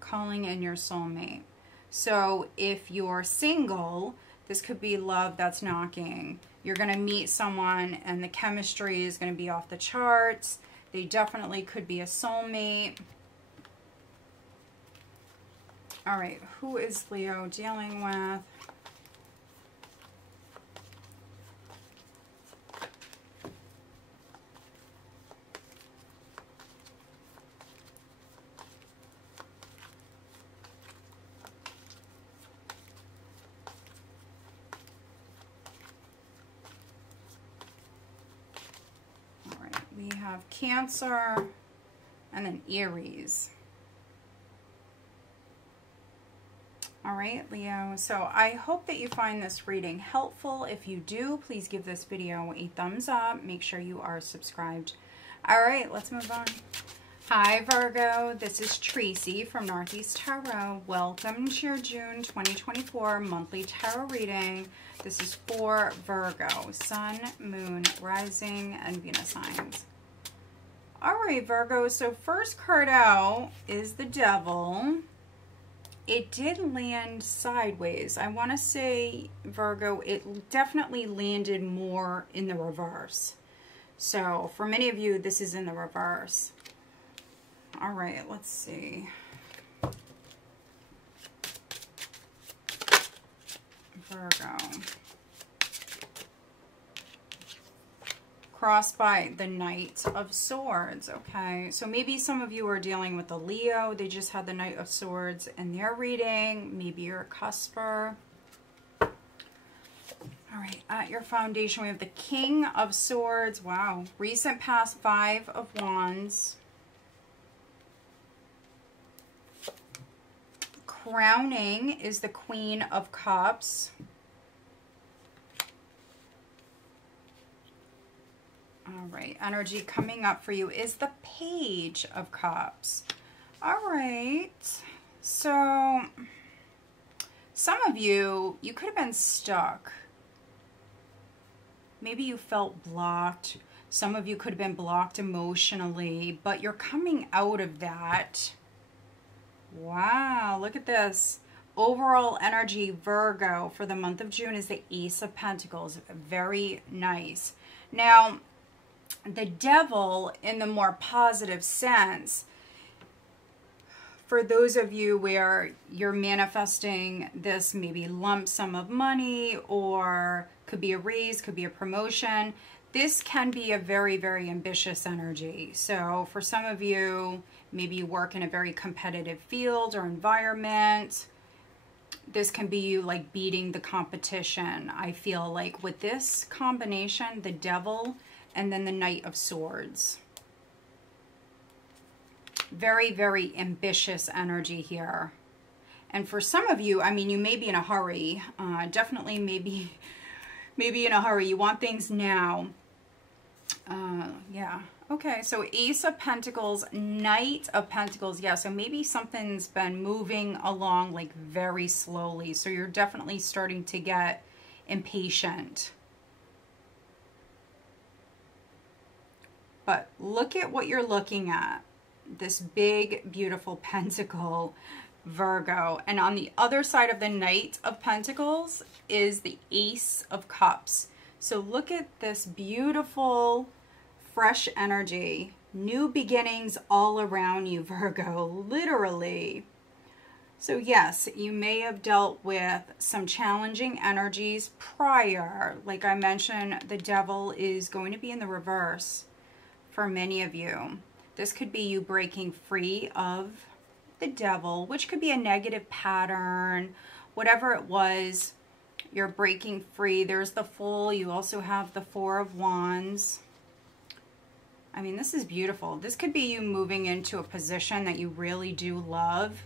Calling in your soulmate. So if you're single, this could be love that's knocking. You're going to meet someone and the chemistry is going to be off the charts. They definitely could be a soulmate. All right, who is Leo dealing with? We have Cancer and then Aries. All right, Leo. So I hope that you find this reading helpful. If you do, please give this video a thumbs up. Make sure you are subscribed. All right, let's move on. Hi, Virgo. This is Tracy from Northeast Tarot. Welcome to your June 2024 monthly tarot reading. This is for Virgo, Sun, Moon, Rising, and Venus signs. All right, Virgo. So first card out is the Devil. it did land sideways. I want to say, Virgo, it definitely landed more in the reverse. So for many of you, this is in the reverse. All right, let's see. Virgo. Crossed by the Knight of Swords. Okay, so maybe some of you are dealing with the Leo. They just had the Knight of Swords in their reading. Maybe you're a cusper. All right, at your foundation, we have the King of Swords. Wow. Recent past, 5 of Wands. Crowning is the Queen of Cups. All right, energy coming up for you is the Page of Cups. All right, so some of you could have been stuck. Maybe you felt blocked. Some of you could have been blocked emotionally, but you're coming out of that. Wow, look at this. Overall energy, Virgo, for the month of June is the Ace of Pentacles. Very nice. Now, the Devil, in the more positive sense, for those of you where you're manifesting this maybe lump sum of money, or could be a raise, could be a promotion, this can be a very, very ambitious energy. So for some of you, maybe you work in a very competitive field or environment. This can be you like beating the competition. I feel like with this combination, the Devil and then the Knight of Swords. Very, very ambitious energy here. And for some of you, I mean, you may be in a hurry. Definitely maybe in a hurry. You want things now. Yeah. Okay, so Ace of Pentacles, Knight of Pentacles. Yeah, so maybe something's been moving along like very slowly. So you're definitely starting to get impatient. But look at what you're looking at. This big, beautiful pentacle, Virgo. And on the other side of the Knight of Pentacles is the Ace of Cups. So look at this beautiful, fresh energy. New beginnings all around you, Virgo, literally. So yes, you may have dealt with some challenging energies prior. Like I mentioned, the Devil is going to be in the reverse for many of you. This could be you breaking free of the Devil, which could be a negative pattern, whatever it was, you're breaking free. There's the Fool. You also have the Four of Wands. I mean, this is beautiful. This could be you moving into a position that you really do love.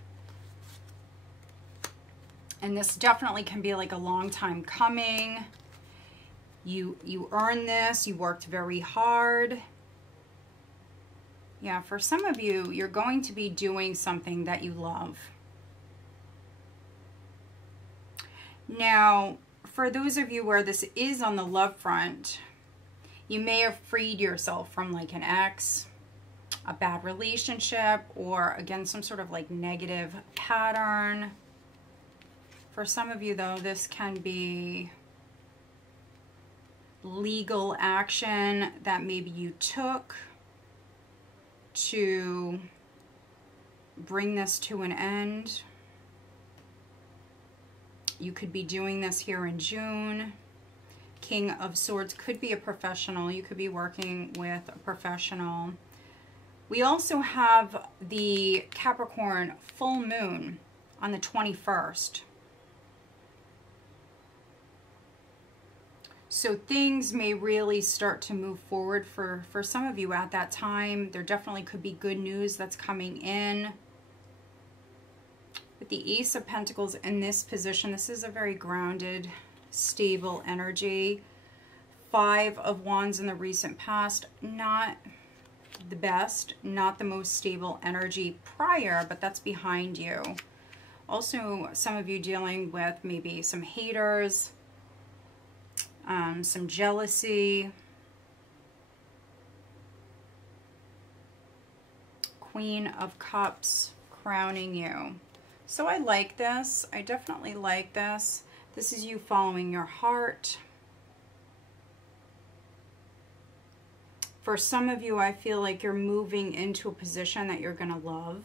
And this definitely can be like a long time coming. You earned this. You worked very hard. Yeah, for some of you, you're going to be doing something that you love. Now, for those of you where this is on the love front, you may have freed yourself from like an ex, a bad relationship, or again, some sort of like negative pattern. For some of you though, this can be legal action that maybe you took to bring this to an end. You could be doing this here in June. King of Swords could be a professional. You could be working with a professional. We also have the Capricorn full moon on the 21st. So things may really start to move forward for some of you at that time. There definitely could be good news that's coming in. With the Ace of Pentacles in this position, this is a very grounded, stable energy. 5 of Wands in the recent past, not the best, not the most stable energy prior, but that's behind you. Also, some of you dealing with maybe some haters, some jealousy. Queen of Cups crowning you. So I like this. I definitely like this. This is you following your heart. For some of you, I feel like you're moving into a position that you're going to love.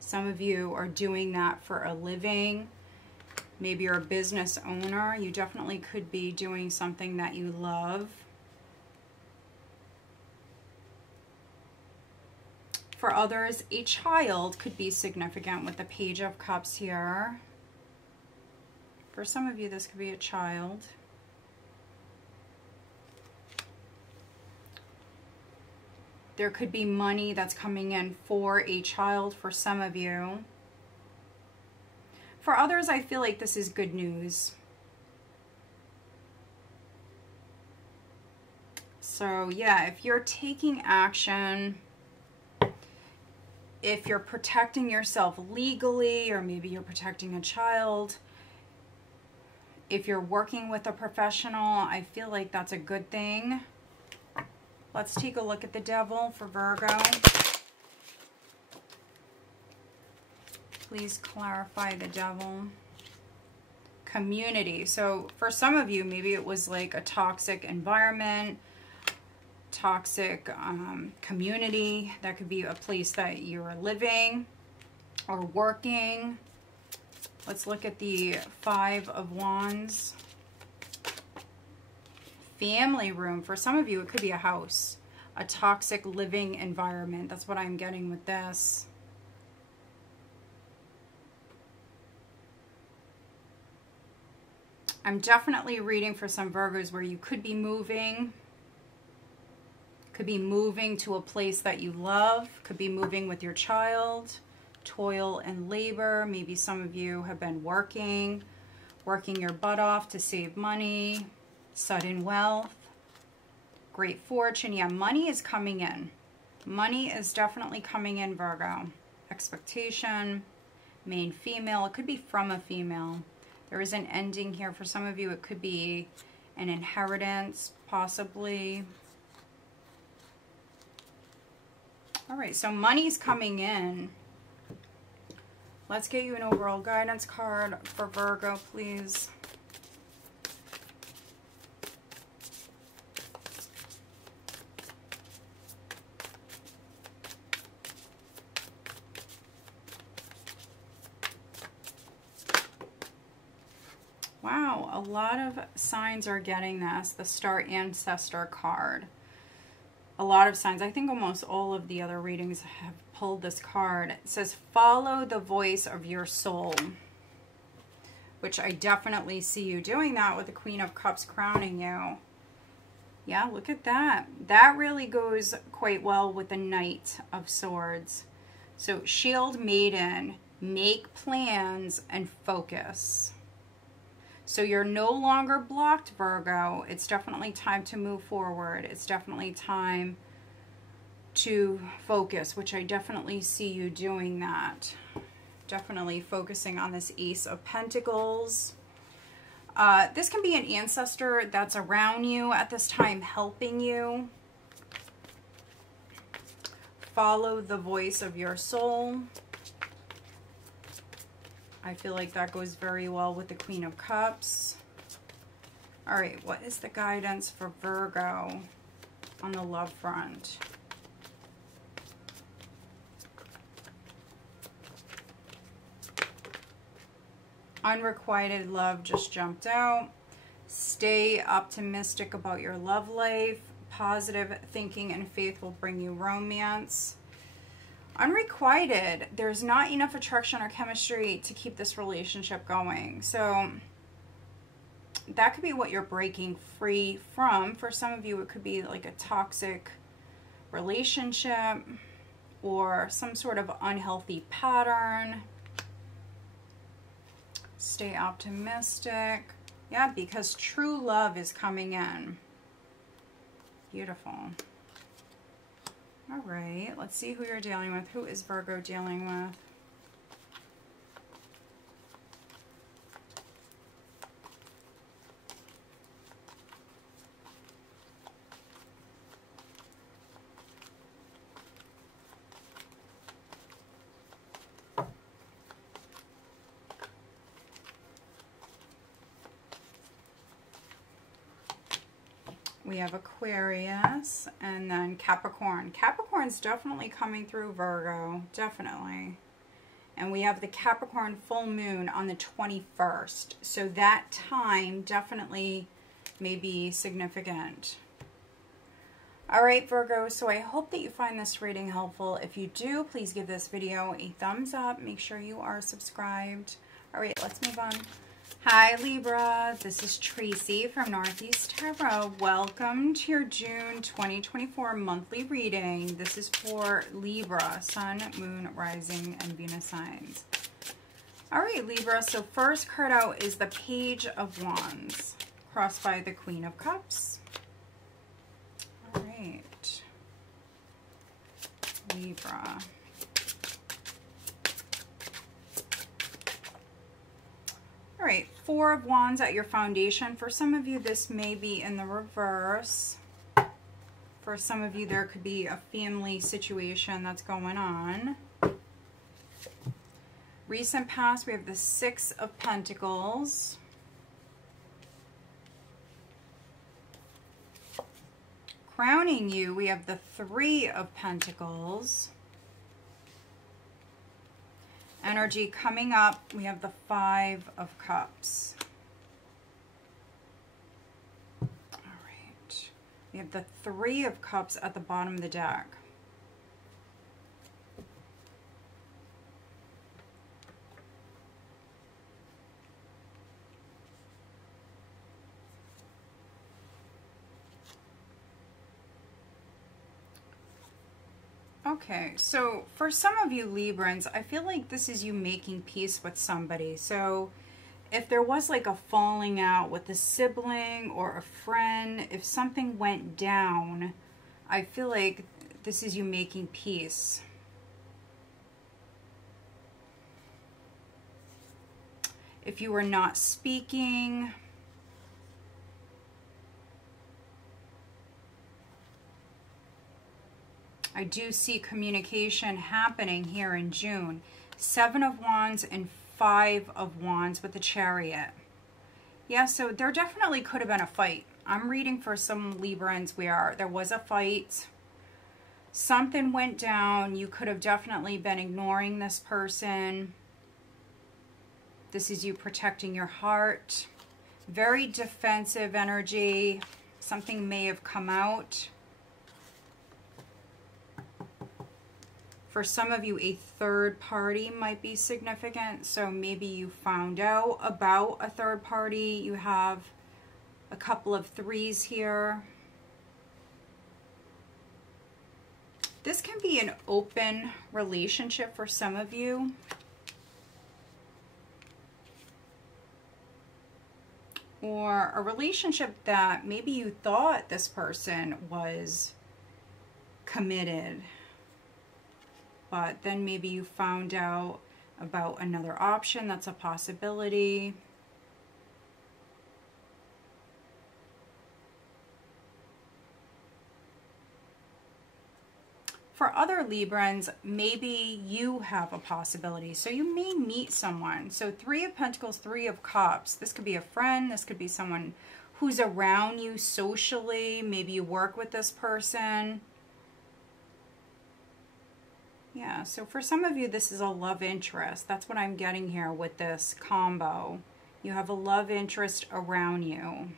Some of you are doing that for a living. Maybe you're a business owner. You definitely could be doing something that you love. For others, a child could be significant with the Page of Cups here. For some of you, this could be a child. There could be money that's coming in for a child for some of you. For others, I feel like this is good news. So yeah, if you're taking action, if you're protecting yourself legally, or maybe you're protecting a child, if you're working with a professional, I feel like that's a good thing. Let's take a look at the Devil for Virgo. Please clarify the Devil. Community. So for some of you, maybe it was like a toxic environment, toxic community. That could be a place that you're living or working. Let's look at the Five of Wands. Family room. For some of you, it could be a house, a toxic living environment. That's what I'm getting with this. I'm definitely reading for some Virgos where you could be moving. Could be moving to a place that you love. Could be moving with your child. Toil and labor. Maybe some of you have been working your butt off to save money. Sudden wealth. Great fortune. Yeah, money is coming in. Money is definitely coming in, Virgo. Expectation. Main female. It could be from a female. There is an ending here. For some of you, it could be an inheritance, possibly. All right, so money's coming in. Let's get you an overall guidance card for Virgo, please. Wow, a lot of signs are getting this, the Star Ancestor card. A lot of signs. I think almost all of the other readings have pulled this card. It says, follow the voice of your soul, which I definitely see you doing that with the Queen of Cups crowning you. Yeah, look at that. That really goes quite well with the Knight of Swords. So, Shield Maiden, make plans and focus. So you're no longer blocked, Virgo. It's definitely time to move forward. It's definitely time to focus, which I definitely see you doing that. Definitely focusing on this Ace of Pentacles. This can be an ancestor that's around you at this time, helping you. Follow the voice of your soul. I feel like that goes very well with the Queen of Cups. All right, what is the guidance for Virgo on the love front? Unrequited love just jumped out. Stay optimistic about your love life. Positive thinking and faith will bring you romance. Unrequited, there's not enough attraction or chemistry to keep this relationship going. So that could be what you're breaking free from. For some of you, it could be like a toxic relationship or some sort of unhealthy pattern. Stay optimistic. Yeah, because true love is coming in. Beautiful. All right, let's see who you're dealing with. Who is Virgo dealing with? We have Aquarius and then Capricorn. Capricorn's definitely coming through Virgo, definitely. And we have the Capricorn full moon on the 21st. So that time definitely may be significant. All right, Virgo, so I hope that you find this reading helpful. If you do, please give this video a thumbs up. Make sure you are subscribed. All right, let's move on. Hi, Libra. This is Tracy from Northeast Tarot. Welcome to your June 2024 monthly reading. This is for Libra, Sun, Moon, Rising, and Venus signs. All right, Libra. So first card out is the Page of Wands, crossed by the Queen of Cups. All right, Libra. All right, Four of Wands at your foundation. For some of you, this may be in the reverse. For some of you, there could be a family situation that's going on. Recent past, we have the Six of Pentacles. Crowning you, we have the Three of Pentacles. Energy coming up, we have the Five of Cups. All right. We have the Three of Cups at the bottom of the deck. Okay, so for some of you Librans, I feel like this is you making peace with somebody. So if there was like a falling out with a sibling or a friend, if something went down, I feel like this is you making peace. If you were not speaking, I do see communication happening here in June. Seven of Wands and Five of Wands with the Chariot. Yeah, so there definitely could have been a fight. I'm reading for some Librans where there was a fight. Something went down. You could have definitely been ignoring this person. This is you protecting your heart. Very defensive energy. Something may have come out. For some of you, a third party might be significant. So maybe you found out about a third party. You have a couple of threes here. This can be an open relationship for some of you. Or a relationship that maybe you thought this person was committed, but then maybe you found out about another option that's a possibility. For other Librans, maybe you have a possibility. So you may meet someone. So Three of Pentacles, Three of Cups. This could be a friend. This could be someone who's around you socially. Maybe you work with this person. Yeah, so for some of you, this is a love interest. That's what I'm getting here with this combo. You have a love interest around you.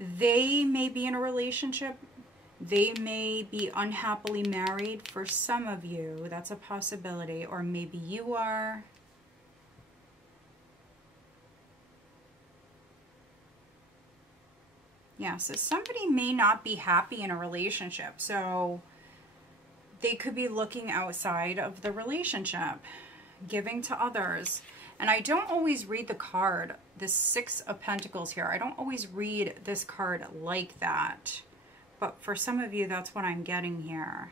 They may be in a relationship. They may be unhappily married for some of you. That's a possibility. Or maybe you are. Yeah, so somebody may not be happy in a relationship. So they could be looking outside of the relationship, giving to others. And I don't always read the card, the Six of Pentacles here. I don't always read this card like that. But for some of you, that's what I'm getting here.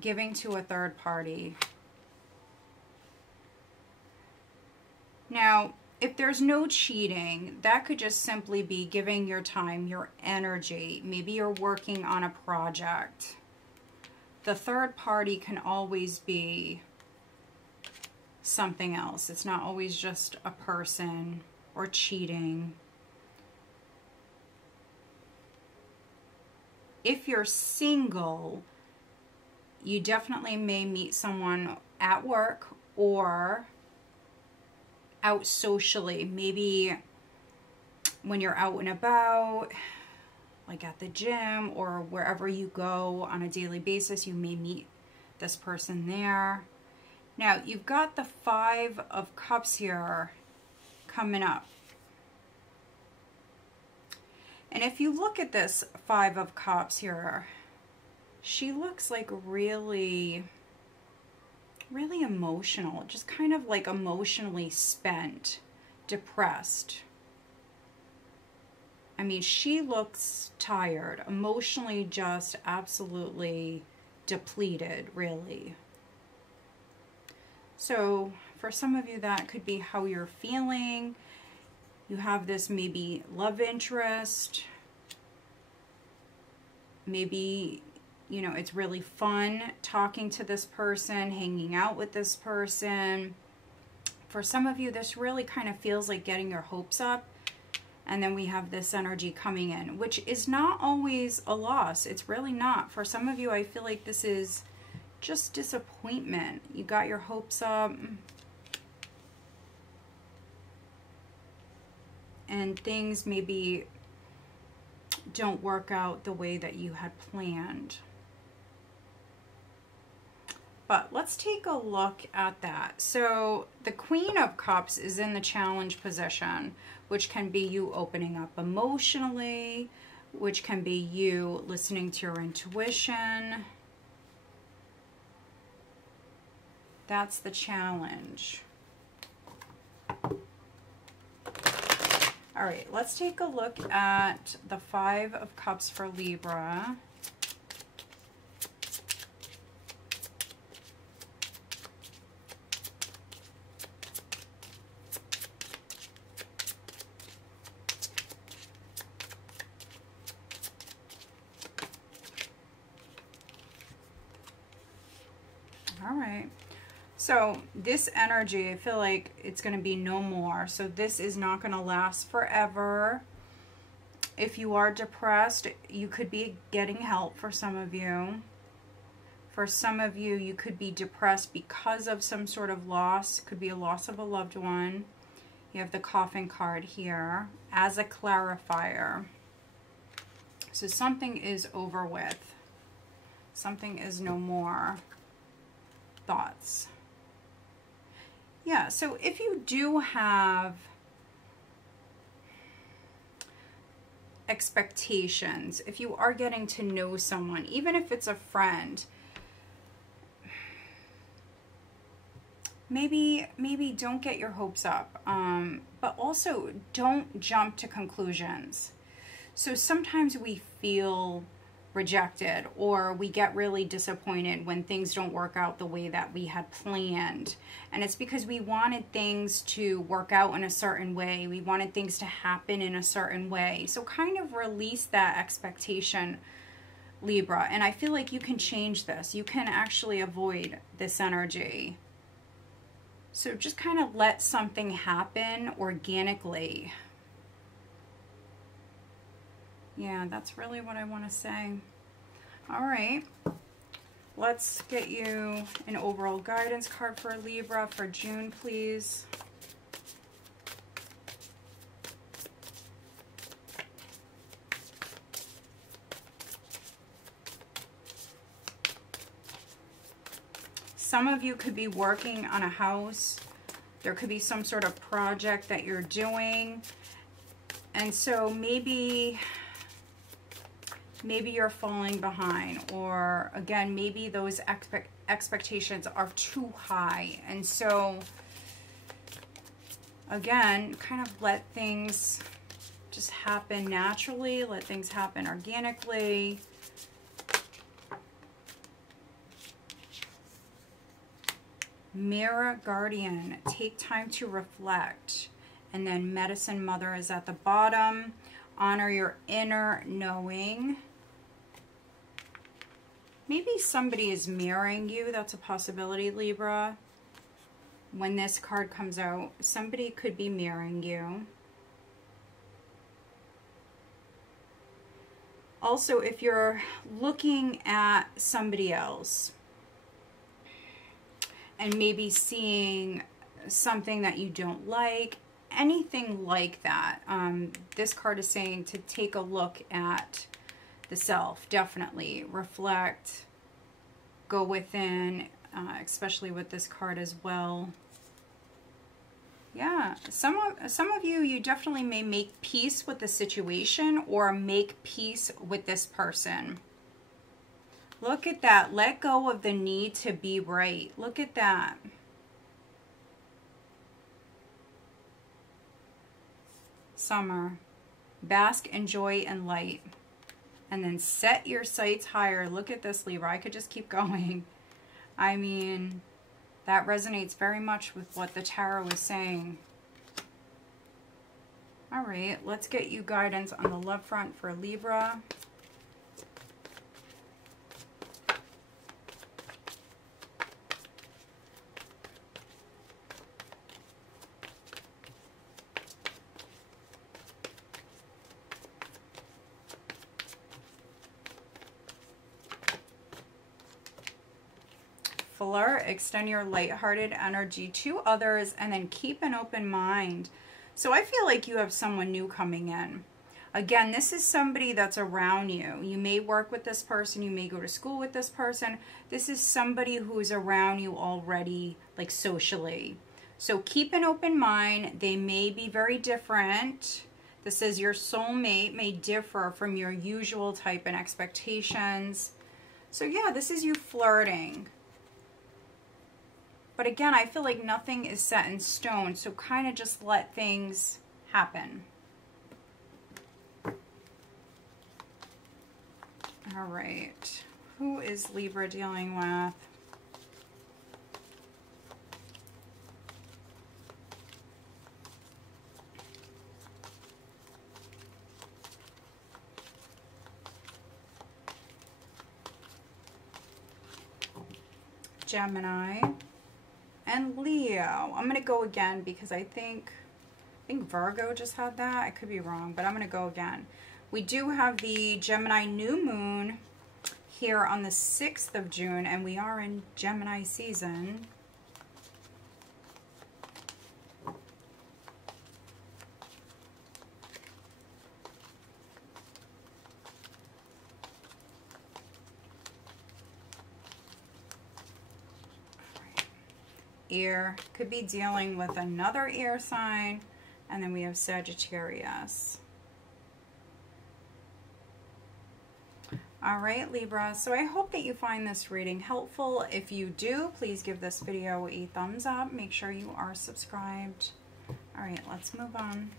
Giving to a third party. Now, if there's no cheating, that could just simply be giving your time, your energy. Maybe you're working on a project. The third party can always be something else. It's not always just a person or cheating. If you're single, you definitely may meet someone at work or out socially. Maybe when you're out and about, like at the gym or wherever you go on a daily basis, you may meet this person there. Now, you've got the 5 of Cups here coming up. And if you look at this 5 of Cups here, she looks like really emotional, just kind of like emotionally spent, depressed. I mean, she looks tired, emotionally just absolutely depleted, really. So for some of you, that could be how you're feeling. You have this maybe love interest. Maybe, you know, it's really fun talking to this person, hanging out with this person. For some of you, this really kind of feels like getting your hopes up. And then we have this energy coming in, which is not always a loss. It's really not. For some of you, I feel like this is just disappointment. You got your hopes up. And things maybe don't work out the way that you had planned. But let's take a look at that. So the Queen of Cups is in the challenge position, which can be you opening up emotionally, which can be you listening to your intuition. That's the challenge. All right, let's take a look at the 5 of Cups for Libra. All right. So this energy, I feel like it's going to be no more. So this is not going to last forever. If you are depressed, you could be getting help for some of you. For some of you, you could be depressed because of some sort of loss. It could be a loss of a loved one. You have the Coffin card here as a clarifier. So something is over with. Something is no more. Thoughts. Yeah, so if you do have expectations, if you are getting to know someone, even if it's a friend, maybe don't get your hopes up, but also don't jump to conclusions. So sometimes we feel rejected or we get really disappointed when things don't work out the way that we had planned, and it's because we wanted things to work out in a certain way. We wanted things to happen in a certain way. So kind of release that expectation, Libra, and I feel like you can change this. You can actually avoid this energy. So just kind of let something happen organically. Yeah, that's really what I want to say. All right. Let's get you an overall guidance card for Libra for June, please. Some of you could be working on a house. There could be some sort of project that you're doing. And so maybe you're falling behind, or again, maybe those expectations are too high. And so again, kind of let things just happen naturally, let things happen organically. Mirror Guardian, take time to reflect. And then Medicine Mother is at the bottom. Honor your inner knowing. Maybe somebody is mirroring you. That's a possibility, Libra. when this card comes out, somebody could be mirroring you. Also, if you're looking at somebody else and maybe seeing something that you don't like, anything like that, this card is saying to take a look at the self. Definitely reflect, go within, especially with this card as well. Yeah, some of you definitely may make peace with the situation or make peace with this person. Look at that. Let go of the need to be right. Look at that. Summer. Bask in joy and light. And then set your sights higher. Look at this, Libra. I could just keep going. I mean, that resonates very much with what the tarot is saying. All right, let's get you guidance on the love front for Libra. Flirt, extend your lighthearted energy to others, and then keep an open mind. So I feel like you have someone new coming in. Again, this is somebody that's around you. You may work with this person. You may go to school with this person. This is somebody who's around you already, like socially. So keep an open mind. They may be very different. This says your soulmate may differ from your usual type and expectations. So yeah, this is you flirting. But again, I feel like nothing is set in stone, so kind of just let things happen. All right. Who is Libra dealing with? Gemini. And Leo. I'm going to go again because I think Virgo just had that. I could be wrong, but I'm going to go again. We do have the Gemini new moon here on the 6th of June, and we are in Gemini season. Air, could be dealing with another air sign, and then we have Sagittarius. All right, Libra, so I hope that you find this reading helpful. If you do, please give this video a thumbs up. Make sure you are subscribed. All right, let's move on.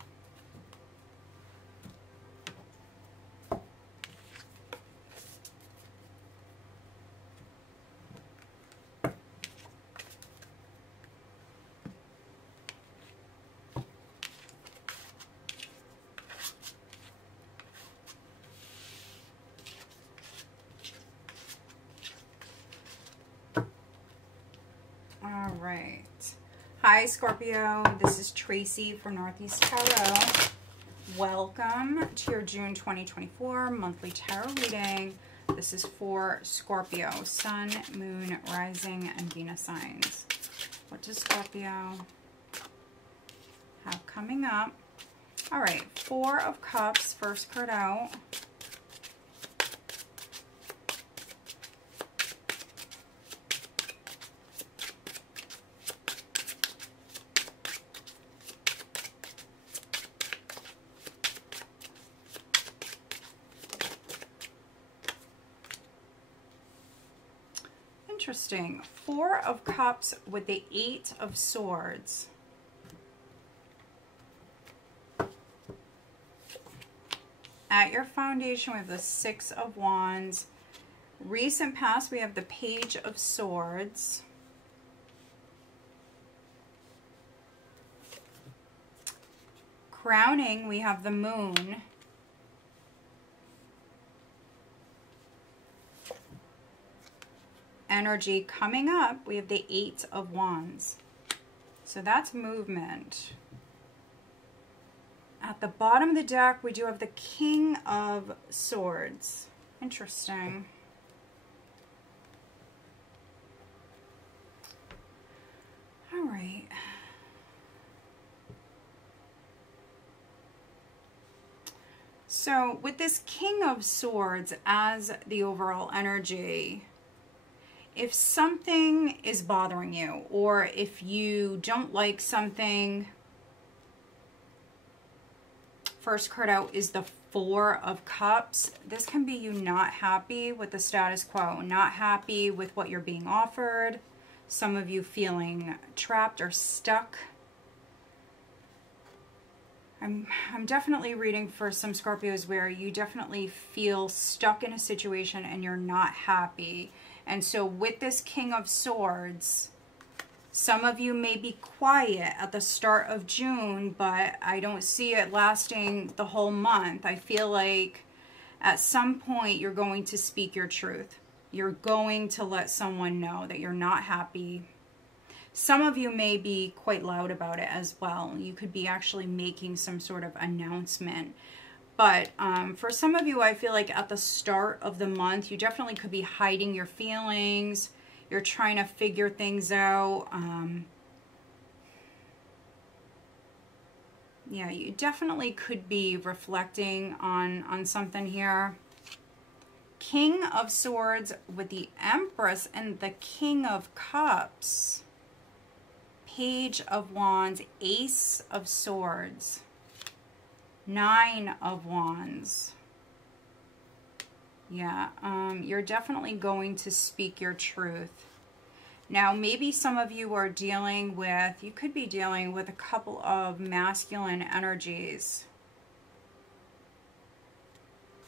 All right. Hi, Scorpio. This is Tracy from Northeast Tarot. Welcome to your June 2024 monthly tarot reading. This is for Scorpio, Sun, Moon, Rising, and Venus signs. What does Scorpio have coming up? All right, Four of Cups, first card out. Interesting. Four of Cups with the Eight of Swords. At your foundation, we have the Six of Wands. Recent past, we have the Page of Swords. Crowning, we have the Moon. Energy coming up, we have the Eight of Wands. So that's movement. At the bottom of the deck, we do have the King of Swords. Interesting. All right. So with this King of Swords as the overall energy, if something is bothering you, or if you don't like something, first card out is the Four of Cups. This can be you not happy with the status quo, not happy with what you're being offered. Some of you feeling trapped or stuck. I'm definitely reading for some Scorpios where you definitely feel stuck in a situation and you're not happy. And so with this King of Swords, some of you may be quiet at the start of June, but I don't see it lasting the whole month. I feel like at some point you're going to speak your truth. You're going to let someone know that you're not happy. Some of you may be quite loud about it as well. You could be actually making some sort of announcement. But for some of you, I feel like at the start of the month, you definitely could be hiding your feelings. You're trying to figure things out. Yeah, you definitely could be reflecting on something here. King of Swords with the Empress and the King of Cups. Page of Wands, Ace of Swords, Nine of Wands. Yeah, you're definitely going to speak your truth. Now, maybe some of you are dealing with, you could be dealing with a couple of masculine energies.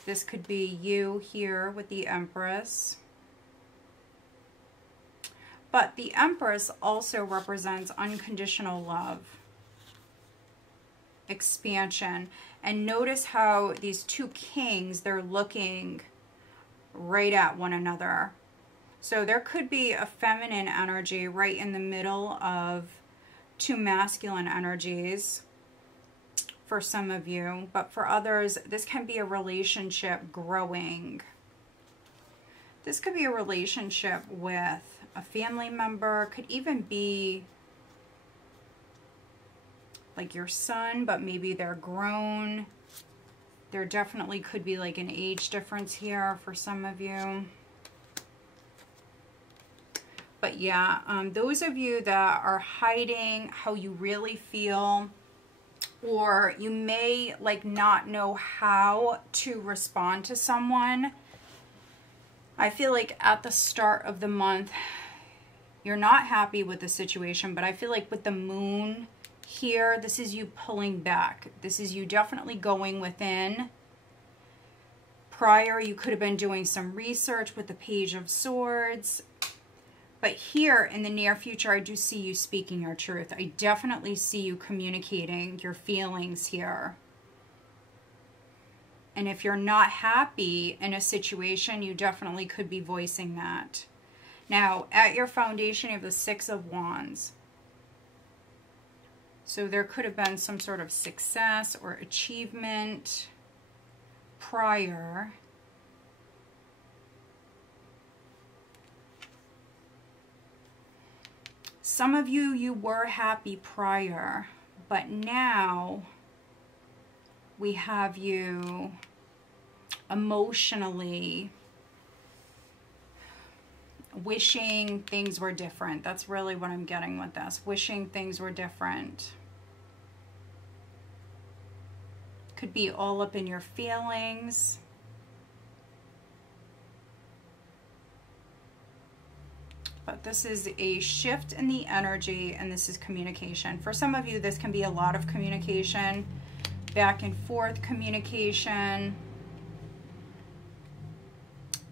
This could be you here with the Empress. But the Empress also represents unconditional love, expansion. And notice how these two kings, they're looking right at one another. So there could be a feminine energy right in the middle of two masculine energies for some of you. But for others, this can be a relationship growing. This could be a relationship with a family member, could even be like your son, but maybe they're grown. There definitely could be like an age difference here for some of you. But yeah, those of you that are hiding how you really feel, or you may like not know how to respond to someone, I feel like at the start of the month, you're not happy with the situation, but I feel like with the moon here, this is you pulling back. This is you definitely going within. Prior, you could have been doing some research with the Page of Swords. But here in the near future, I do see you speaking your truth. I definitely see you communicating your feelings here. And if you're not happy in a situation, you definitely could be voicing that. Now, at your foundation, you have the Six of Wands. So there could have been some sort of success or achievement prior. Some of you, you were happy prior, but now we have you emotionally wishing things were different. That's really what I'm getting with this. Wishing things were different. Could be all up in your feelings. But this is a shift in the energy, and this is communication. For some of you, this can be a lot of communication, back and forth communication.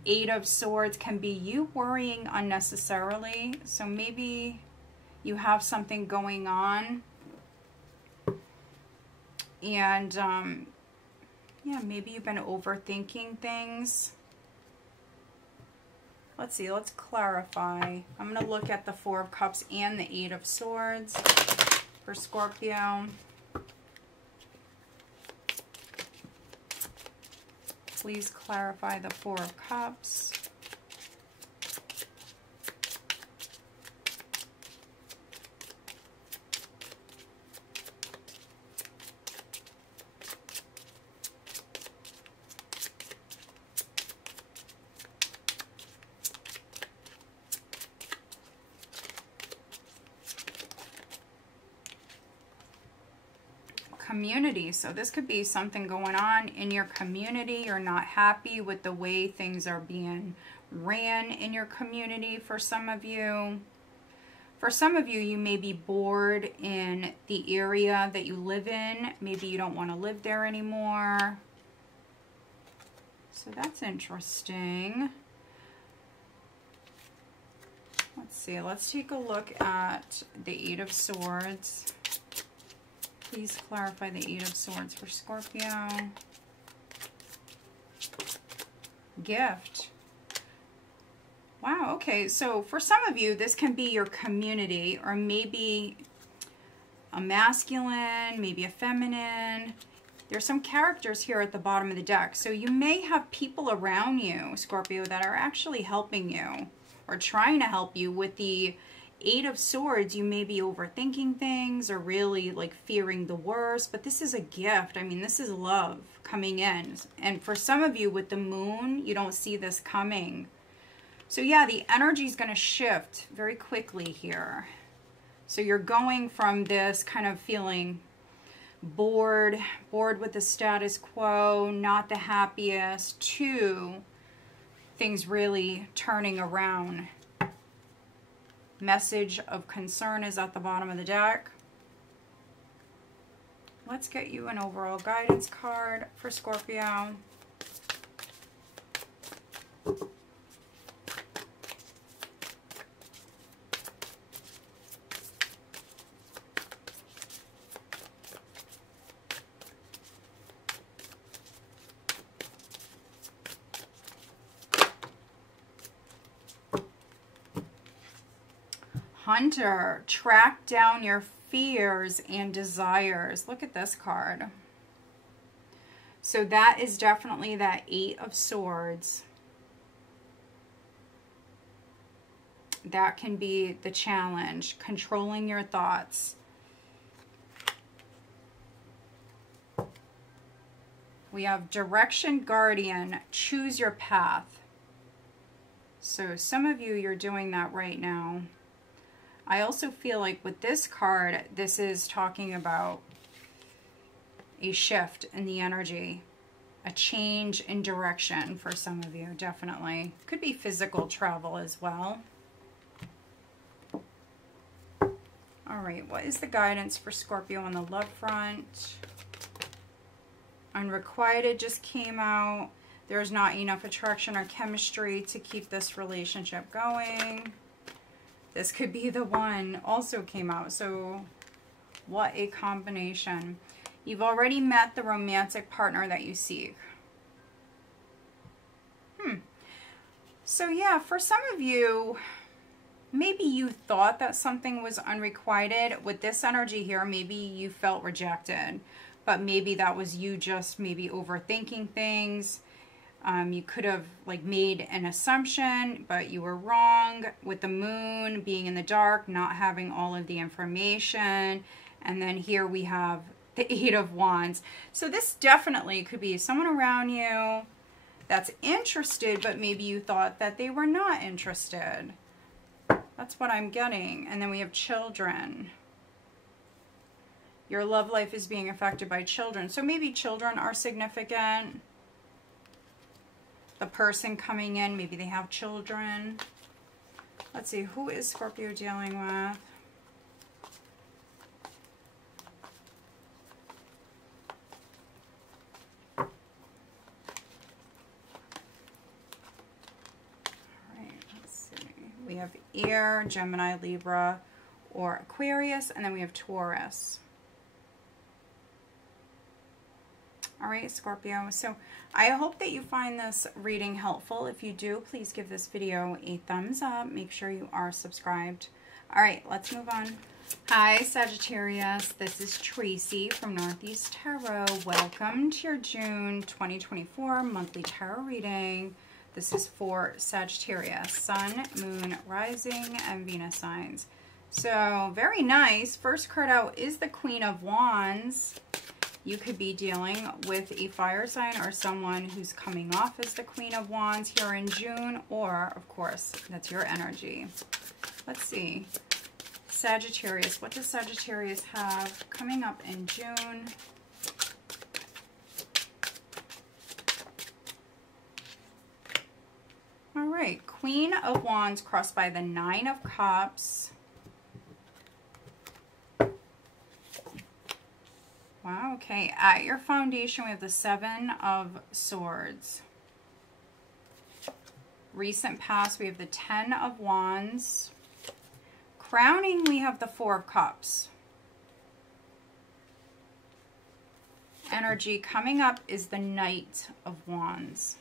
Eight of Swords can be you worrying unnecessarily. So maybe you have something going on. And, yeah, maybe you've been overthinking things. Let's see, let's clarify. I'm going to look at the Four of Cups and the Eight of Swords. for Scorpio. Please clarify the Four of Cups. Community. So this could be something going on in your community. You're not happy with the way things are being ran in your community for some of you. For some of you, you may be bored in the area that you live in. Maybe you don't want to live there anymore. So that's interesting. Let's see. Let's take a look at the Eight of Swords. Please clarify the Eight of Swords for Scorpio. Gift. Wow, okay. So for some of you, this can be your community, or maybe a masculine, maybe a feminine. There's some characters here at the bottom of the deck. So you may have people around you, Scorpio, that are actually helping you or trying to help you with the Eight of Swords. You may be overthinking things or really like fearing the worst, but this is a gift. I mean, this is love coming in. And for some of you with the moon, you don't see this coming. So yeah, the energy is going to shift very quickly here. So you're going from this kind of feeling bored with the status quo, not the happiest, to things really turning around. Message of concern is at the bottom of the deck. Let's get you an overall guidance card for Scorpio. Hunter, track down your fears and desires. Look at this card. So that is definitely that Eight of Swords. That can be the challenge, controlling your thoughts. We have Direction Guardian, choose your path. So some of you, you're doing that right now. I also feel like with this card, this is talking about a shift in the energy, a change in direction for some of you, definitely. Could be physical travel as well. All right, what is the guidance for Scorpio on the love front? Unrequited just came out. There's not enough attraction or chemistry to keep this relationship going. This could be the one, also came out. So what a combination. You've already met the romantic partner that you seek. So yeah, for some of you, maybe you thought that something was unrequited. With this energy here, maybe you felt rejected. But maybe that was you just maybe overthinking things. You could have like made an assumption, but you were wrong with the moon being in the dark, not having all of the information. And then here we have the Eight of Wands. So this definitely could be someone around you that's interested, but maybe you thought that they were not interested. That's what I'm getting. And then we have children. Your love life is being affected by children. So maybe children are significant. The person coming in, maybe they have children. Let's see, who is Scorpio dealing with? All right, let's see. We have Air, Gemini, Libra, or Aquarius, and then we have Taurus. All right, Scorpio. So I hope that you find this reading helpful. If you do, please give this video a thumbs up. Make sure you are subscribed. All right, let's move on. Hi Sagittarius, this is Tracy from Northeast Tarot. Welcome to your June 2024 monthly tarot reading. This is for Sagittarius, Sun, Moon, Rising, and Venus signs. So very nice. First card out is the Queen of Wands. You could be dealing with a fire sign or someone who's coming off as the Queen of Wands here in June, or of course, that's your energy. Let's see. Sagittarius, what does Sagittarius have coming up in June? All right, Queen of Wands crossed by the Nine of Cups. Wow, okay. At your foundation, we have the Seven of Swords. Recent past, we have the Ten of Wands. Crowning, we have the Four of Cups. Energy coming up is the Knight of Wands.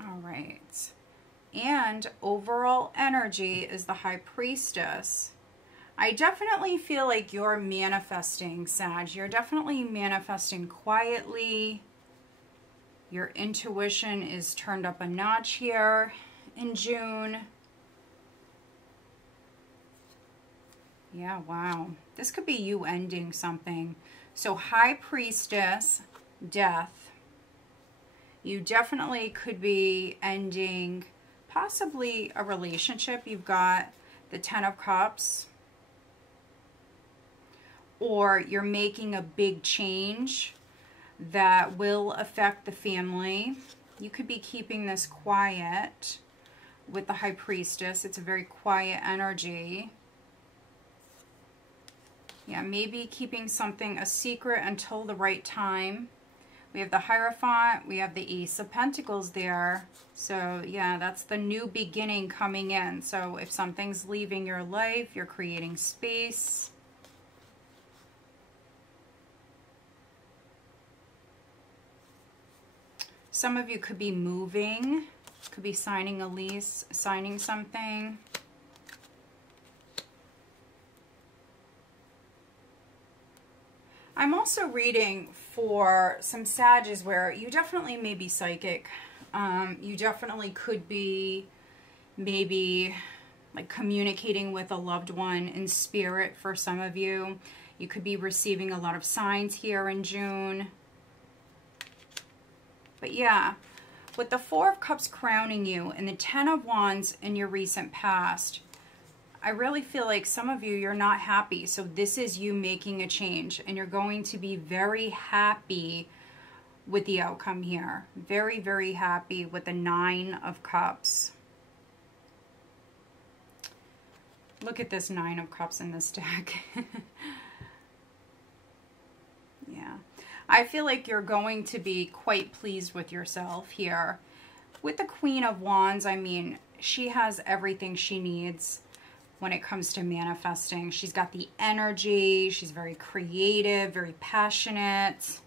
All right. And overall energy is the High Priestess. I definitely feel like you're manifesting, Sag. You're definitely manifesting quietly. Your intuition is turned up a notch here in June. Yeah, wow. This could be you ending something. So High Priestess, Death. You definitely could be ending possibly a relationship. You've got the Ten of Cups. Or you're making a big change that will affect the family. You could be keeping this quiet with the High Priestess. It's a very quiet energy. Yeah, maybe keeping something a secret until the right time. We have the Hierophant. We have the Ace of Pentacles there. So yeah, that's the new beginning coming in. So if something's leaving your life, you're creating space. Some of you could be moving, could be signing a lease, signing something. I'm also reading for some Sages where you definitely may be psychic. You definitely could be maybe like communicating with a loved one in spirit for some of you. You could be receiving a lot of signs here in June. But yeah, with the Four of Cups crowning you and the Ten of Wands in your recent past, I really feel like some of you, you're not happy. So this is you making a change and you're going to be very happy with the outcome here. Very, very happy with the Nine of Cups. Look at this Nine of Cups in this deck. Yeah. I feel like you're going to be quite pleased with yourself here. With the Queen of Wands, I mean, she has everything she needs when it comes to manifesting. She's got the energy. She's very creative, very passionate.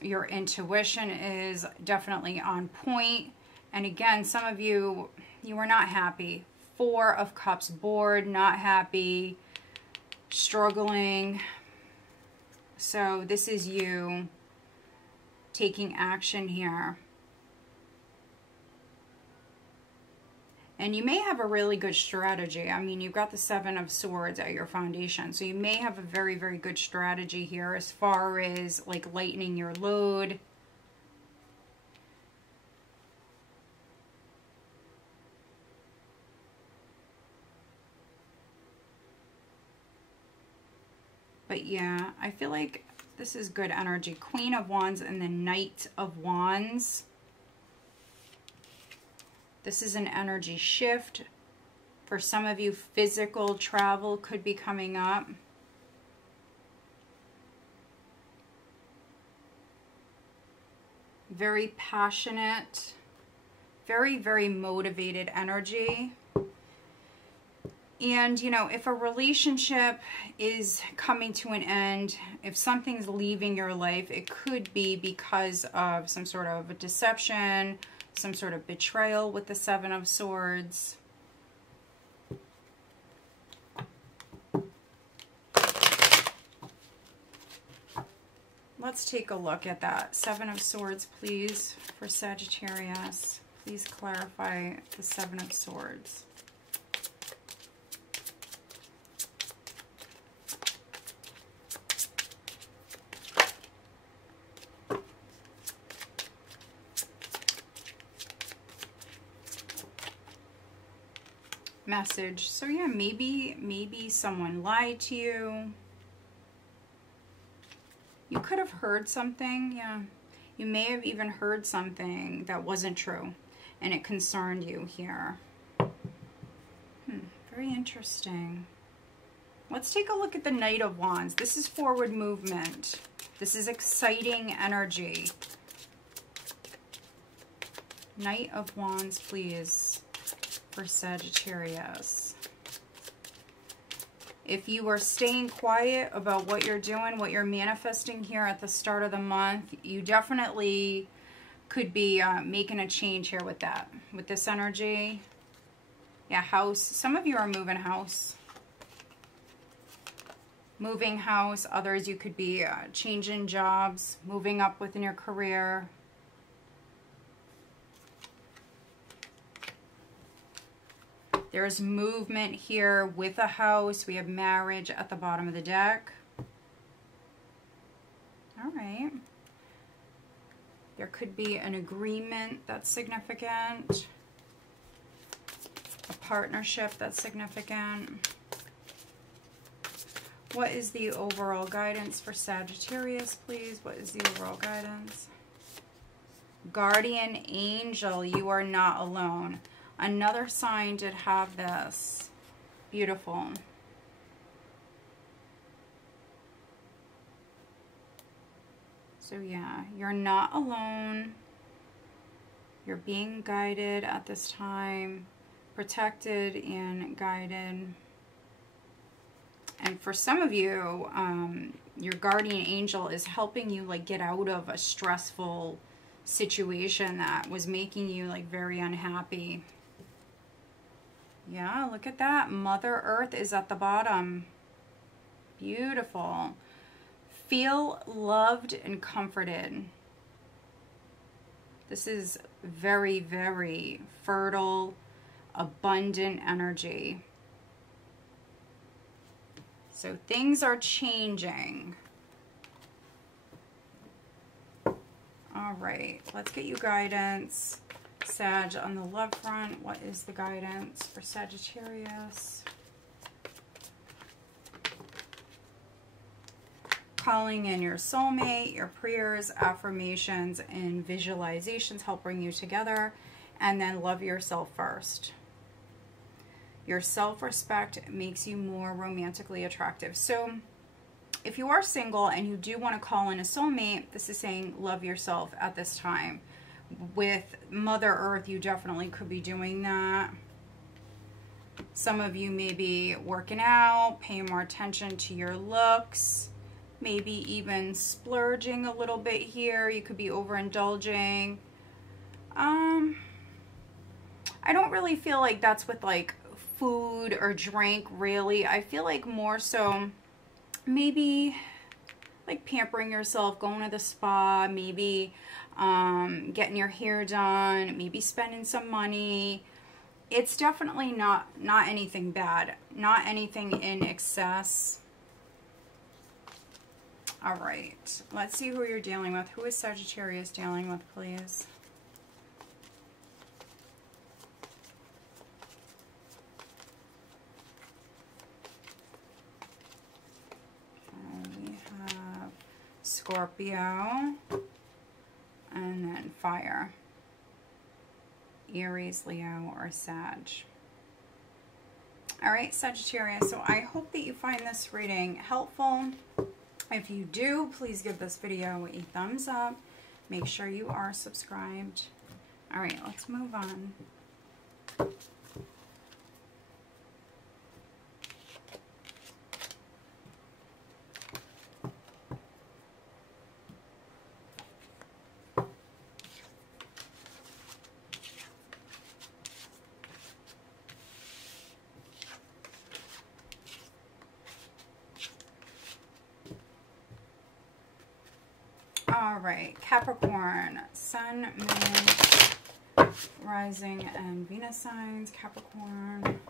Your intuition is definitely on point. And again, some of you, you were not happy. Four of Cups, bored, not happy, struggling. So this is you taking action here. And you may have a really good strategy. I mean, you've got the Seven of Swords at your foundation. So you may have a very, very good strategy here as far as like lightening your load. But yeah, I feel like this is good energy. Queen of Wands and the Knight of Wands. This is an energy shift. For some of you, physical travel could be coming up. Very passionate, very, very motivated energy. And, you know, if a relationship is coming to an end, if something's leaving your life, it could be because of some sort of a deception, some sort of betrayal with the Seven of Swords. Let's take a look at that. Seven of Swords, please, for Sagittarius. Please clarify the Seven of Swords. Message. So yeah, maybe someone lied to you. You could have heard something, yeah. You may have even heard something that wasn't true, and it concerned you here. Very interesting. Let's take a look at the Knight of Wands. This is forward movement. This is exciting energy. Knight of Wands, please, for Sagittarius. If you are staying quiet about what you're doing, what you're manifesting here at the start of the month, you definitely could be making a change here with that, with this energy. Yeah, house. Some of you are moving house. Moving house. Others, you could be changing jobs, moving up within your career. There's movement here with a house. We have marriage at the bottom of the deck. All right. There could be an agreement that's significant. A partnership that's significant. What is the overall guidance for Sagittarius, please? What is the overall guidance? Guardian angel, you are not alone. Another sign did have this. Beautiful. So yeah, you're not alone. You're being guided at this time. Protected and guided. And for some of you, your guardian angel is helping you like get out of a stressful situation that was making you like very unhappy. Yeah, look at that. Mother Earth is at the bottom. Beautiful. Feel loved and comforted. This is very, very fertile, abundant energy. So things are changing. All right, let's get you guidance. Sag, on the love front, what is the guidance for Sagittarius? Calling in your soulmate, your prayers, affirmations, and visualizations help bring you together. And then love yourself first. Your self-respect makes you more romantically attractive. So if you are single and you do want to call in a soulmate, this is saying love yourself at this time. With Mother Earth, you definitely could be doing that. Some of you may be working out, paying more attention to your looks, maybe even splurging a little bit here. You could be overindulging. I don't really feel like that's with like food or drink, really. I feel like more so maybe like pampering yourself, going to the spa, maybe getting your hair done, maybe spending some money. It's definitely not anything bad, not anything in excess. All right, let's see who you're dealing with. Who is Sagittarius dealing with, please? We have Scorpio. And then fire. Aries, Leo, or Sag. All right, Sagittarius. So I hope that you find this reading helpful. If you do, please give this video a thumbs up. Make sure you are subscribed. All right, let's move on. All right, Capricorn, Sun, Moon, Rising, and Venus signs. Capricorn.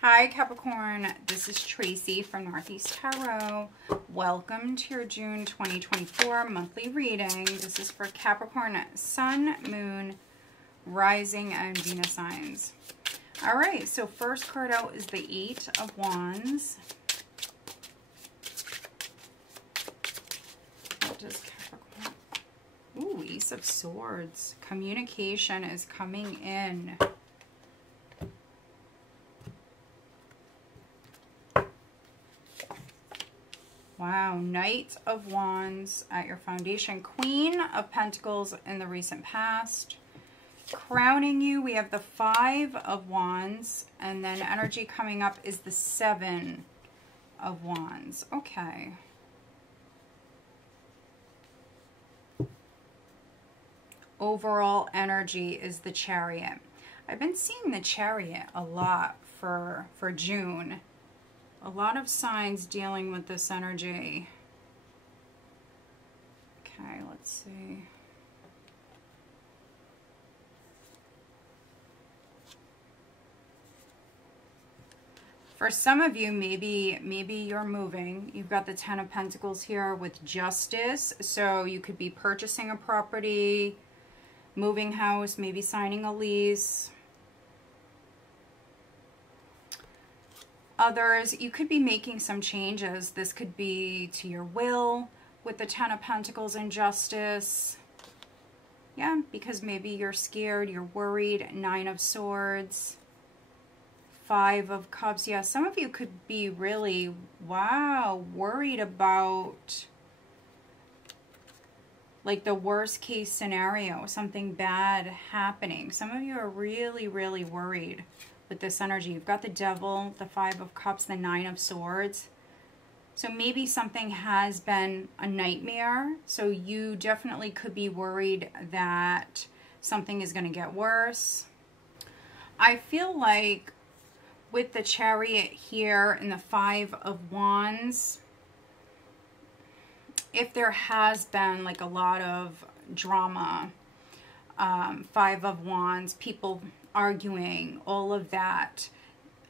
Hi, Capricorn. This is Tracy from Northeast Tarot. Welcome to your June 2024 monthly reading. This is for Capricorn, Sun, Moon, Rising, and Venus signs. All right, so first card out is the Eight of Wands. What does Capricorn? Ooh, Ace of Swords. Communication is coming in. Wow, Knight of Wands at your foundation. Queen of Pentacles in the recent past. Crowning you, we have the Five of Wands, and then energy coming up is the Seven of Wands. Okay. Overall energy is the Chariot. I've been seeing the Chariot a lot for June. A lot of signs dealing with this energy. Okay, let's see. For some of you, maybe you're moving. You've got the Ten of Pentacles here with Justice. So you could be purchasing a property, moving house, maybe signing a lease. Others, you could be making some changes. This could be to your will with the Ten of Pentacles and Justice. Yeah, because maybe you're scared, you're worried. Nine of Swords. Five of Cups. Yeah, some of you could be really, wow, worried about like the worst case scenario, something bad happening. Some of you are really, really worried with this energy. You've got the Devil, the Five of Cups, the Nine of Swords. So maybe something has been a nightmare. So you definitely could be worried that something is going to get worse. I feel like with the Chariot here and the Five of Wands, if there has been like a lot of drama, Five of Wands, people arguing, all of that,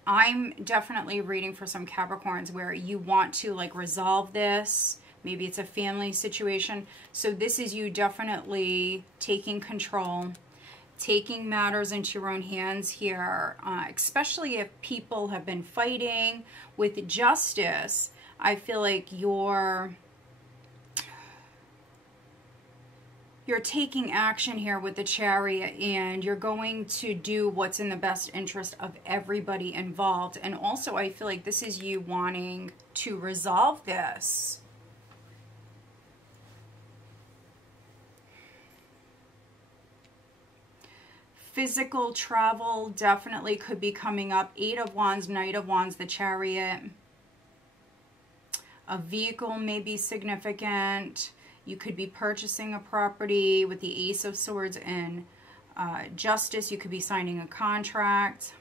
I'm definitely reading for some Capricorns where you want to like resolve this. Maybe it's a family situation. So this is you definitely taking control, taking matters into your own hands here, especially if people have been fighting. With Justice, I feel like you're taking action here with the Chariot, and you're going to do what's in the best interest of everybody involved. And also, I feel like this is you wanting to resolve this. Physical travel definitely could be coming up. Eight of Wands, Knight of Wands, the Chariot. A vehicle may be significant. You could be purchasing a property with the Ace of Swords and Justice. You could be signing a contract.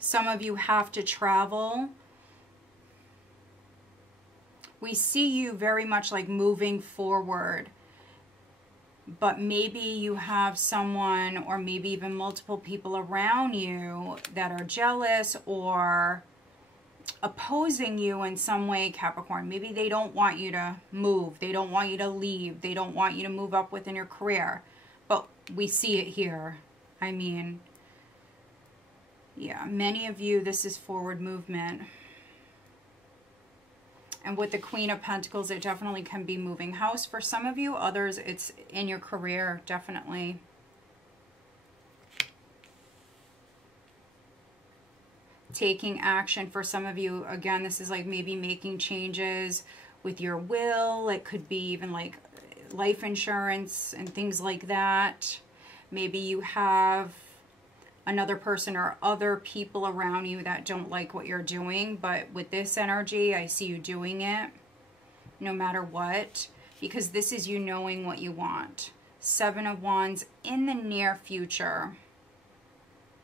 Some of you have to travel. We see you very much like moving forward, but maybe you have someone or maybe even multiple people around you that are jealous or opposing you in some way, Capricorn. Maybe they don't want you to move. They don't want you to leave. They don't want you to move up within your career. But we see it here. I mean, yeah, many of you, this is forward movement. And with the Queen of Pentacles, it definitely can be moving house for some of you. Others, it's in your career, definitely. Taking action for some of you. Again, this is like maybe making changes with your will. It could be even like life insurance and things like that. Maybe you have another person or other people around you that don't like what you're doing, but with this energy, I see you doing it no matter what, because this is you knowing what you want. Seven of Wands in the near future.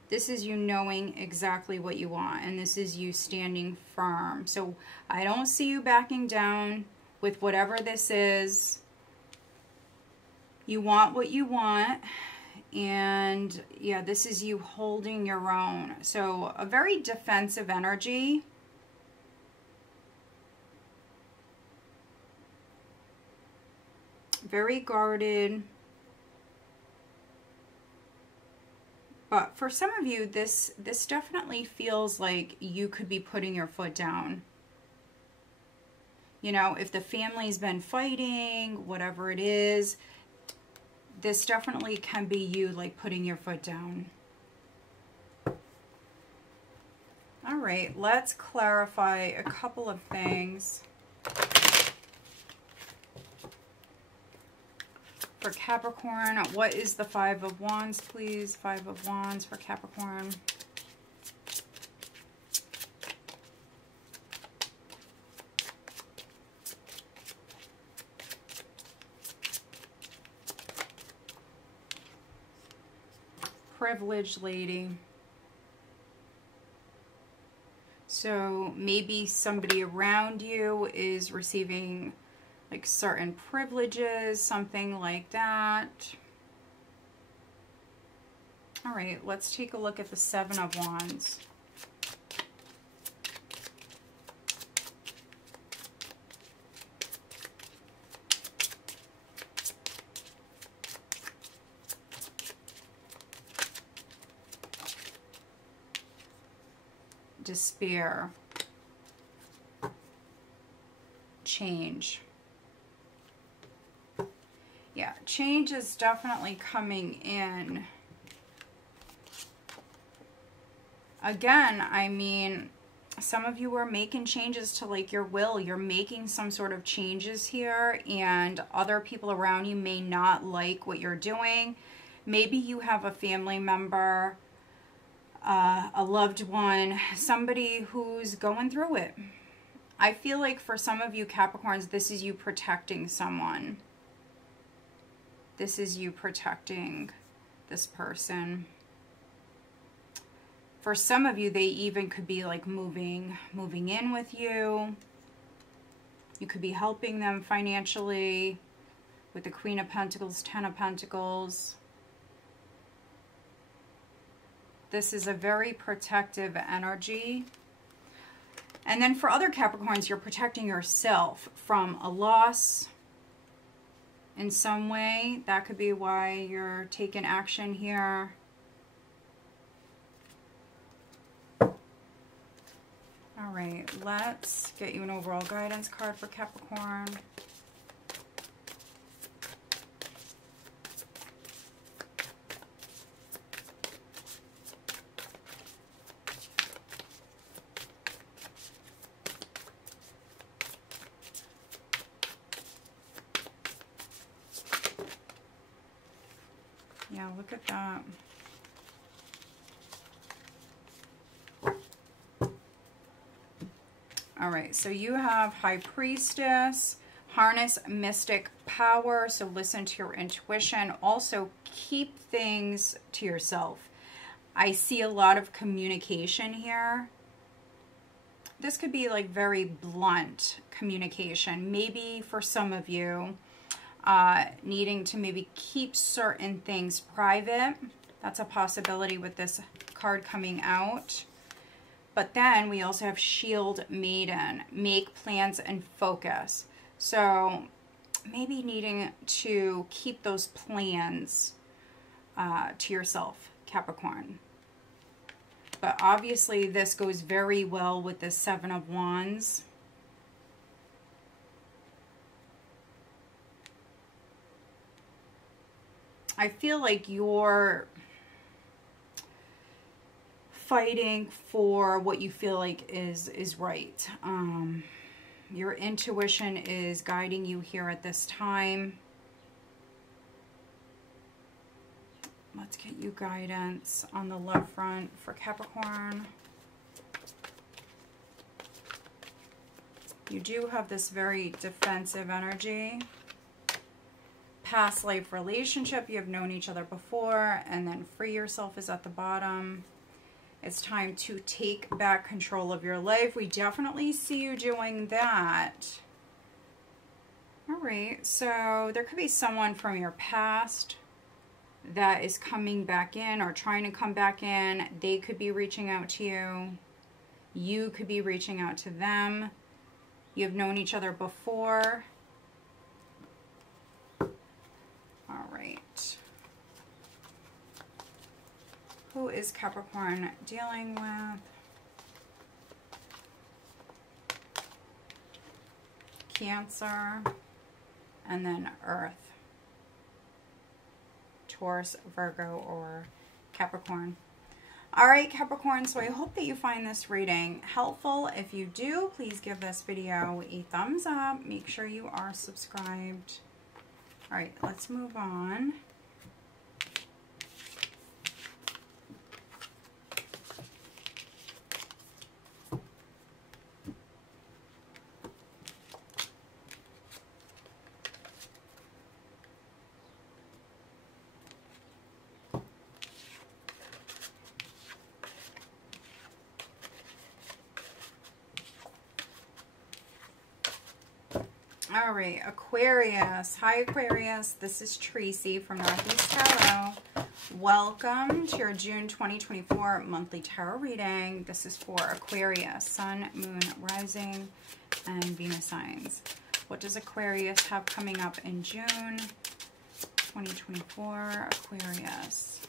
This is you knowing exactly what you want, and this is you standing firm. So I don't see you backing down with whatever this is. You want what you want, and yeah, this is you holding your own. So a very defensive energy. Very guarded. But for some of you, this definitely feels like you could be putting your foot down. You know, if the family's been fighting, whatever it is, this definitely can be you, like, putting your foot down. All right, let's clarify a couple of things. For Capricorn, what is the Five of Wands, please? Five of Wands for Capricorn. Privileged lady. So maybe somebody around you is receiving like certain privileges, something like that. All right, let's take a look at the Seven of Wands. Despair. Change. Yeah, change is definitely coming in. Again, I mean, some of you are making changes to like your will. You're making some sort of changes here, and other people around you may not like what you're doing. Maybe you have a family member, a loved one, somebody who's going through it. I feel like for some of you Capricorns, this is you protecting someone. This is you protecting this person. For some of you, they even could be like moving in with you. You could be helping them financially with the Queen of Pentacles, Ten of Pentacles. This is a very protective energy. And then for other Capricorns, you're protecting yourself from a loss in some way. That could be why you're taking action here. All right, let's get you an overall guidance card for Capricorn. Yeah, look at that. All right, so you have High Priestess, harness mystic power, so listen to your intuition. Also, keep things to yourself. I see a lot of communication here. This could be like very blunt communication. Maybe for some of you, needing to maybe keep certain things private. That's a possibility with this card coming out. But then we also have Shield Maiden, make plans and focus. So maybe needing to keep those plans to yourself, Capricorn. But obviously this goes very well with the Seven of Wands. I feel like you're fighting for what you feel like is right. Your intuition is guiding you here at this time. Let's get you guidance on the love front for Capricorn. You do have this very defensive energy. past life relationship. You have known each other before, and then free yourself is at the bottom. It's time to take back control of your life. We definitely see you doing that. All right, so there could be someone from your past that is coming back in or trying to come back in. They could be reaching out to you. You could be reaching out to them. You've known each other before. All right. Who is Capricorn dealing with? Cancer. And then Earth. Taurus, Virgo, or Capricorn. All right, Capricorn, so I hope that you find this reading helpful. If you do, please give this video a thumbs up. Make sure you are subscribed. All right, let's move on. All right, Aquarius. Hi, Aquarius. This is Tracy from Northeast Tarot. Welcome to your June 2024 monthly tarot reading. This is for Aquarius, Sun, Moon, Rising, and Venus signs. What does Aquarius have coming up in June 2024? Aquarius.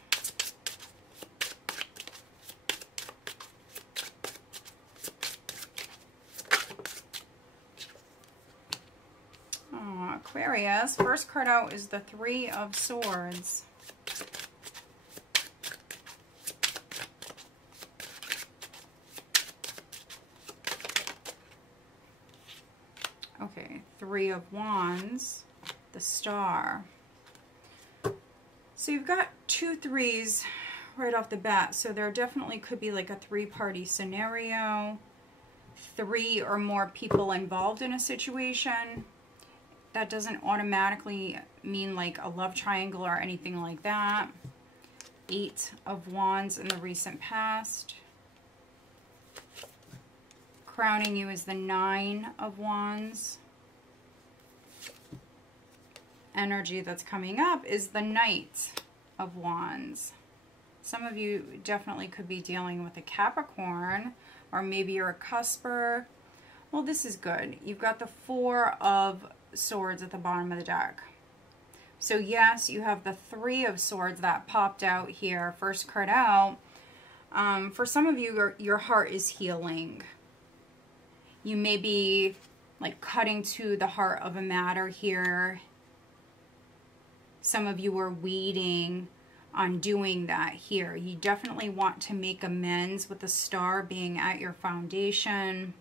Aquarius, first card out is the Three of Swords. Okay, Three of Wands, the Star. So you've got two threes right off the bat, so there definitely could be like a three-party scenario, three or more people involved in a situation. That doesn't automatically mean like a love triangle or anything like that. Eight of Wands in the recent past. Crowning you is the Nine of Wands. Energy that's coming up is the Knight of Wands. Some of you definitely could be dealing with a Capricorn, or maybe you're a cusper. Well, this is good. You've got the Four of Swords at the bottom of the deck. So yes, you have the Three of Swords that popped out here, first card out. For some of you, your heart is healing. You may be like cutting to the heart of a matter here. Some of you are waiting on doing that here. You definitely want to make amends with the Star being at your foundation.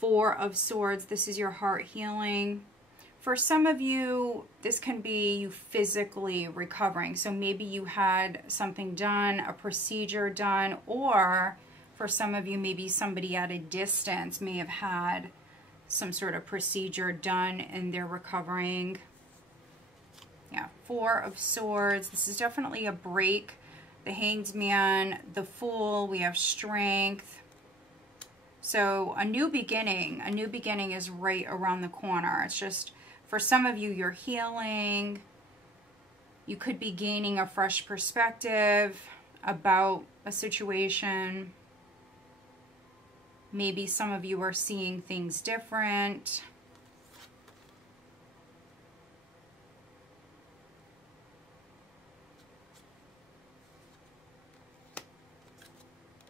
Four of Swords, this is your heart healing. For some of you, this can be you physically recovering. So maybe you had something done, a procedure done, or for some of you, maybe somebody at a distance may have had some sort of procedure done and they're recovering. Yeah, Four of Swords. This is definitely a break. The Hanged Man, the Fool, we have strength. So a new beginning is right around the corner. It's just, for some of you, you're healing. You could be gaining a fresh perspective about a situation. Maybe some of you are seeing things different.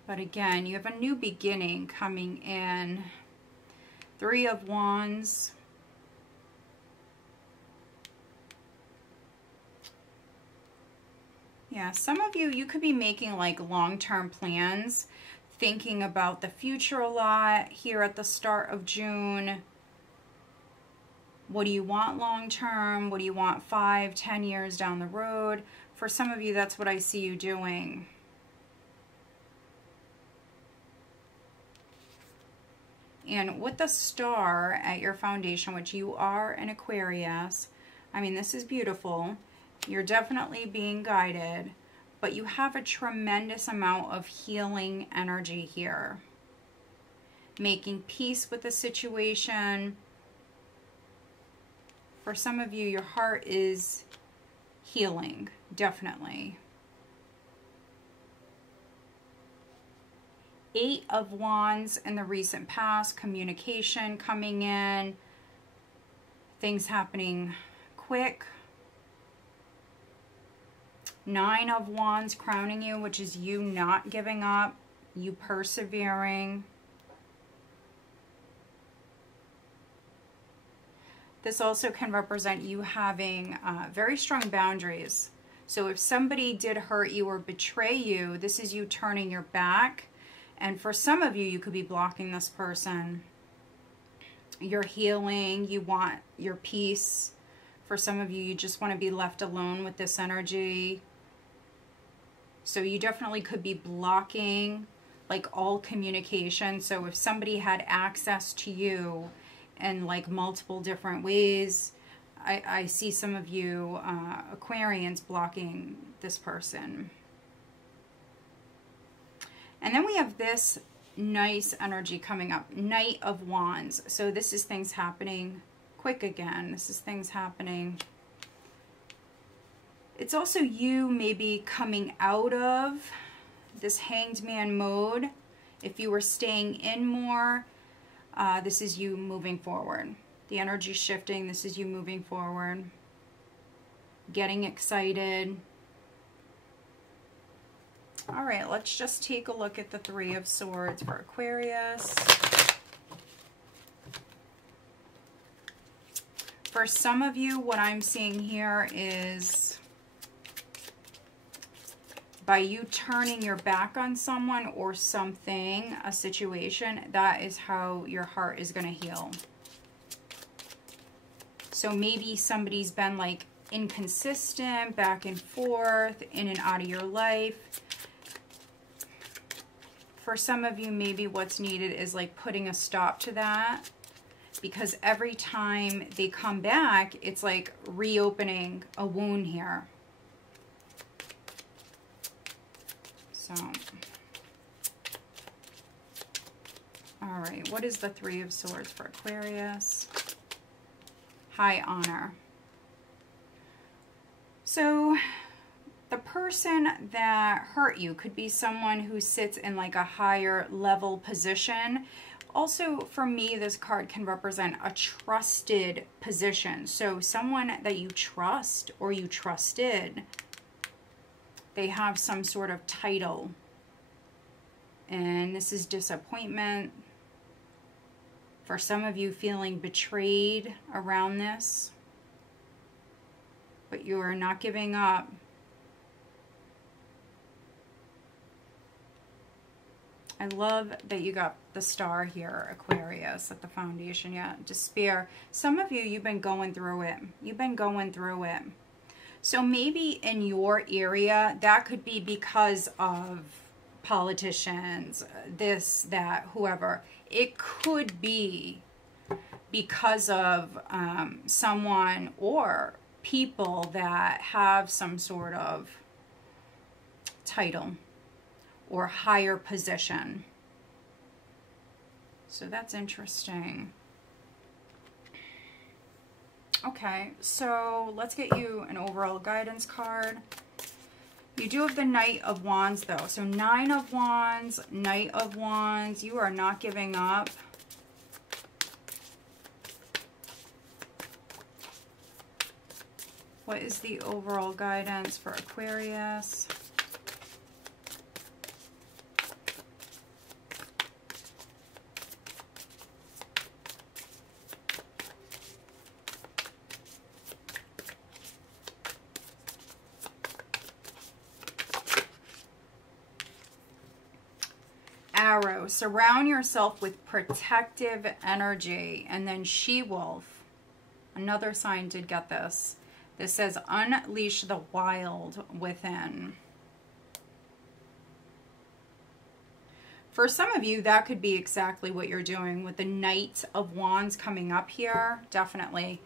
But again, you have a new beginning coming in. Three of Wands. Yeah, some of you could be making like long-term plans, thinking about the future a lot here at the start of June. What do you want long-term? What do you want 5, 10 years down the road? For some of you, that's what I see you doing. And with the Star at your foundation, which you are an Aquarius, I mean, this is beautiful. You're definitely being guided, but you have a tremendous amount of healing energy here. Making peace with the situation. For some of you, your heart is healing, definitely. 8 of Wands in the recent past, communication coming in, things happening quick. 9 of Wands crowning you, which is you not giving up, you persevering. This also can represent you having very strong boundaries. So if somebody did hurt you or betray you, this is you turning your back. And for some of you, you could be blocking this person. You're healing, you want your peace. For some of you, you just want to be left alone with this energy. So you definitely could be blocking like all communication. So if somebody had access to you in like multiple different ways, I see some of you Aquarians blocking this person. And then we have this nice energy coming up, Knight of Wands. So this is things happening quick again. This is things happening. It's also you maybe coming out of this Hanged Man mode. If you were staying in more, this is you moving forward. The energy shifting, this is you moving forward. Getting excited. All right, let's just take a look at the 3 of Swords for Aquarius. For some of you, what I'm seeing here is by you turning your back on someone or something, a situation, that is how your heart is going to heal. So maybe somebody's been like inconsistent, back and forth, in and out of your life. For some of you, maybe what's needed is like putting a stop to that, because every time they come back, it's like reopening a wound here. So, all right, what is the 3 of Swords for Aquarius? High honor. So the person that hurt you could be someone who sits in like a higher level position. Also, for me, this card can represent a trusted position. So someone that you trust or you trusted, they have some sort of title. And this is disappointment. For some of you, feeling betrayed around this. But you are not giving up. I love that you got the star here, Aquarius, at the foundation. Yeah, despair. Some of you, you've been going through it. You've been going through it. So maybe in your area, that could be because of politicians, this, that, whoever. It could be because of someone or people that have some sort of title or higher position. So that's interesting. Okay, so let's get you an overall guidance card. You do have the Knight of Wands though. So 9 of Wands, Knight of Wands. You are not giving up. What is the overall guidance for Aquarius? Arrow, surround yourself with protective energy. And then She-Wolf, another sign did get this. This says unleash the wild within. For some of you, that could be exactly what you're doing with the Knight of Wands coming up here. Definitely.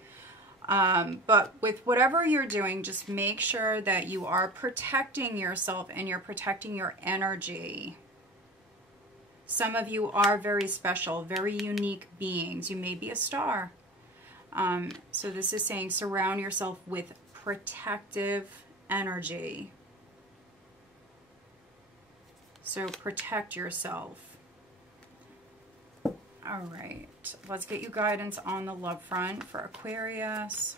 But with whatever you're doing, just make sure that you are protecting yourself and you're protecting your energy. Some of you are very special, very unique beings. You may be a star. So this is saying surround yourself with protective energy. So protect yourself. All right, let's get you guidance on the love front for Aquarius.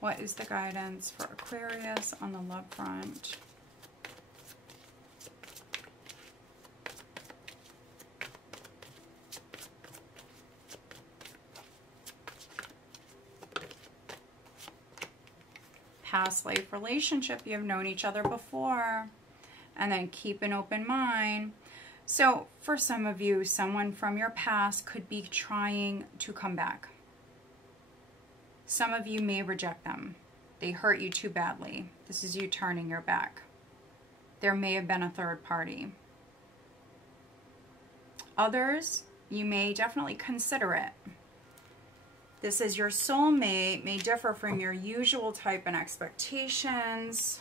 What is the guidance for Aquarius on the love front? Past life relationship, you have known each other before, and then keep an open mind. So for some of you, someone from your past could be trying to come back. Some of you may reject them. They hurt you too badly. This is you turning your back. There may have been a third party. Others, you may definitely consider it. This is your soulmate, may differ from your usual type and expectations.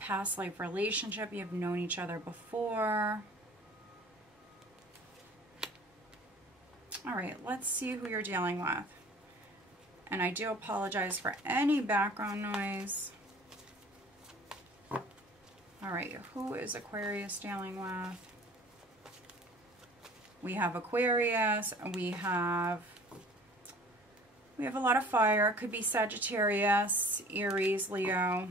Past life relationship, you have known each other before. All right, let's see who you're dealing with. And I do apologize for any background noise. All right, who is Aquarius dealing with? We have Aquarius, we have a lot of fire. It could be Sagittarius, Aries, Leo.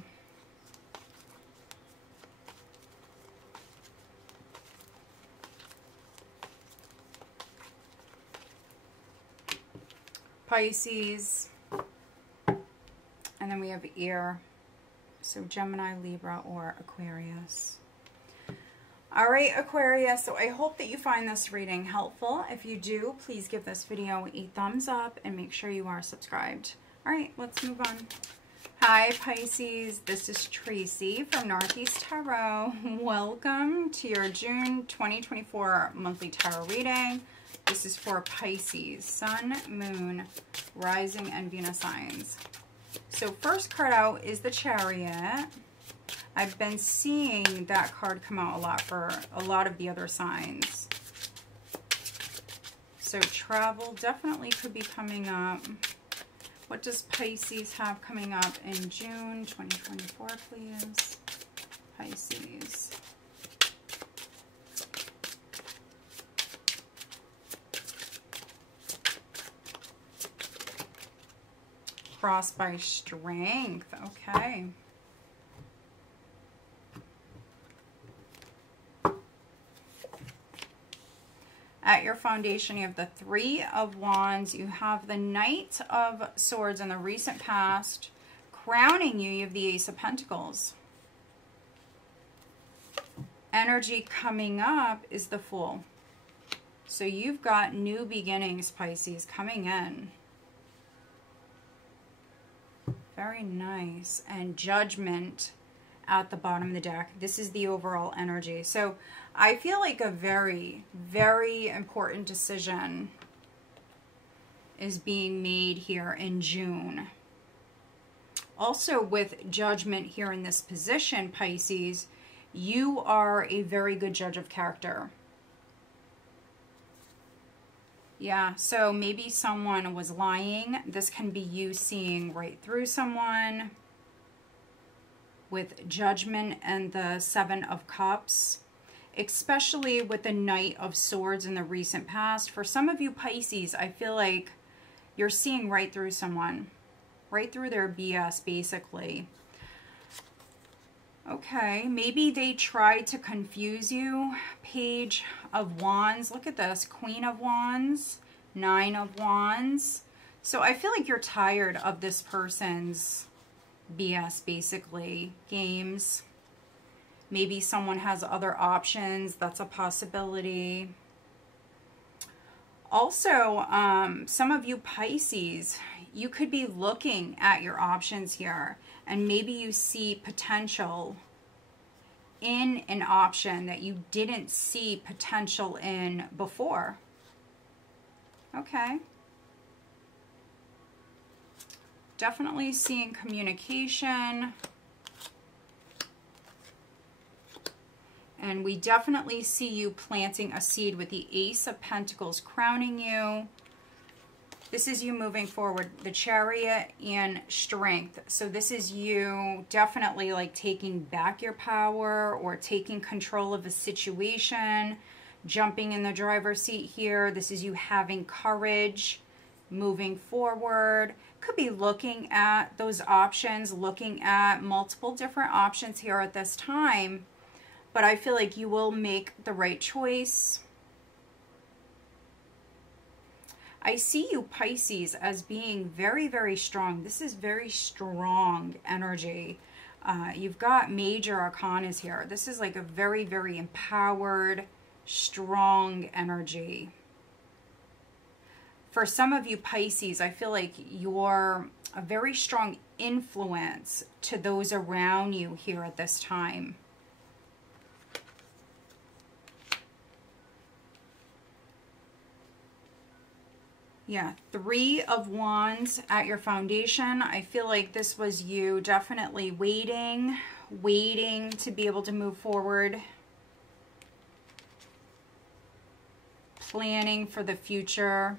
Pisces. And then we have air. So Gemini, Libra, or Aquarius. All right, Aquarius, so I hope that you find this reading helpful. If you do, please give this video a thumbs up and make sure you are subscribed. All right, let's move on. Hi, Pisces. This is Tracy from Northeast Tarot. Welcome to your June 2024 monthly tarot reading. This is for Pisces, Sun, Moon, Rising, and Venus signs. So first card out is the Chariot. I've been seeing that card come out a lot for a lot of the other signs. So travel definitely could be coming up. What does Pisces have coming up in June 2024, please? Pisces. Crossed by strength. Okay. At your foundation, you have the Three of Wands. You have the Knight of Swords in the recent past. Crowning you, you have the Ace of Pentacles. Energy coming up is the Fool. So you've got new beginnings, Pisces, coming in. Very nice. And Judgment at the bottom of the deck. This is the overall energy. So I feel like a very, very important decision is being made here in June. Also with Judgment here in this position, Pisces, you are a very good judge of character. Yeah, so maybe someone was lying. This can be you seeing right through someone. With Judgment and the Seven of Cups, especially with the Knight of Swords in the recent past. For some of you Pisces, I feel like you're seeing right through someone, right through their BS, basically. Okay, maybe they tried to confuse you. Page of Wands, look at this, Queen of Wands, Nine of Wands. So I feel like you're tired of this person's BS, basically, games. Maybe someone has other options. That's a possibility. Also, some of you Pisces, you could be looking at your options here, and maybe you see potential in an option that you didn't see potential in before. Okay. Definitely seeing communication. And we definitely see you planting a seed with the Ace of Pentacles crowning you. This is you moving forward, the Chariot and Strength. So this is you definitely like taking back your power or taking control of a situation, jumping in the driver's seat here. This is you having courage, moving forward. Could be looking at those options, looking at multiple different options here at this time. But I feel like you will make the right choice. I see you, Pisces, as being very, very strong. This is very strong energy. You've got major arcanas here. This is like a very, very empowered, strong energy. For some of you, Pisces, I feel like you're a very strong influence to those around you here at this time. Yeah, 3 of Wands at your foundation. I feel like this was you definitely waiting to be able to move forward. Planning for the future.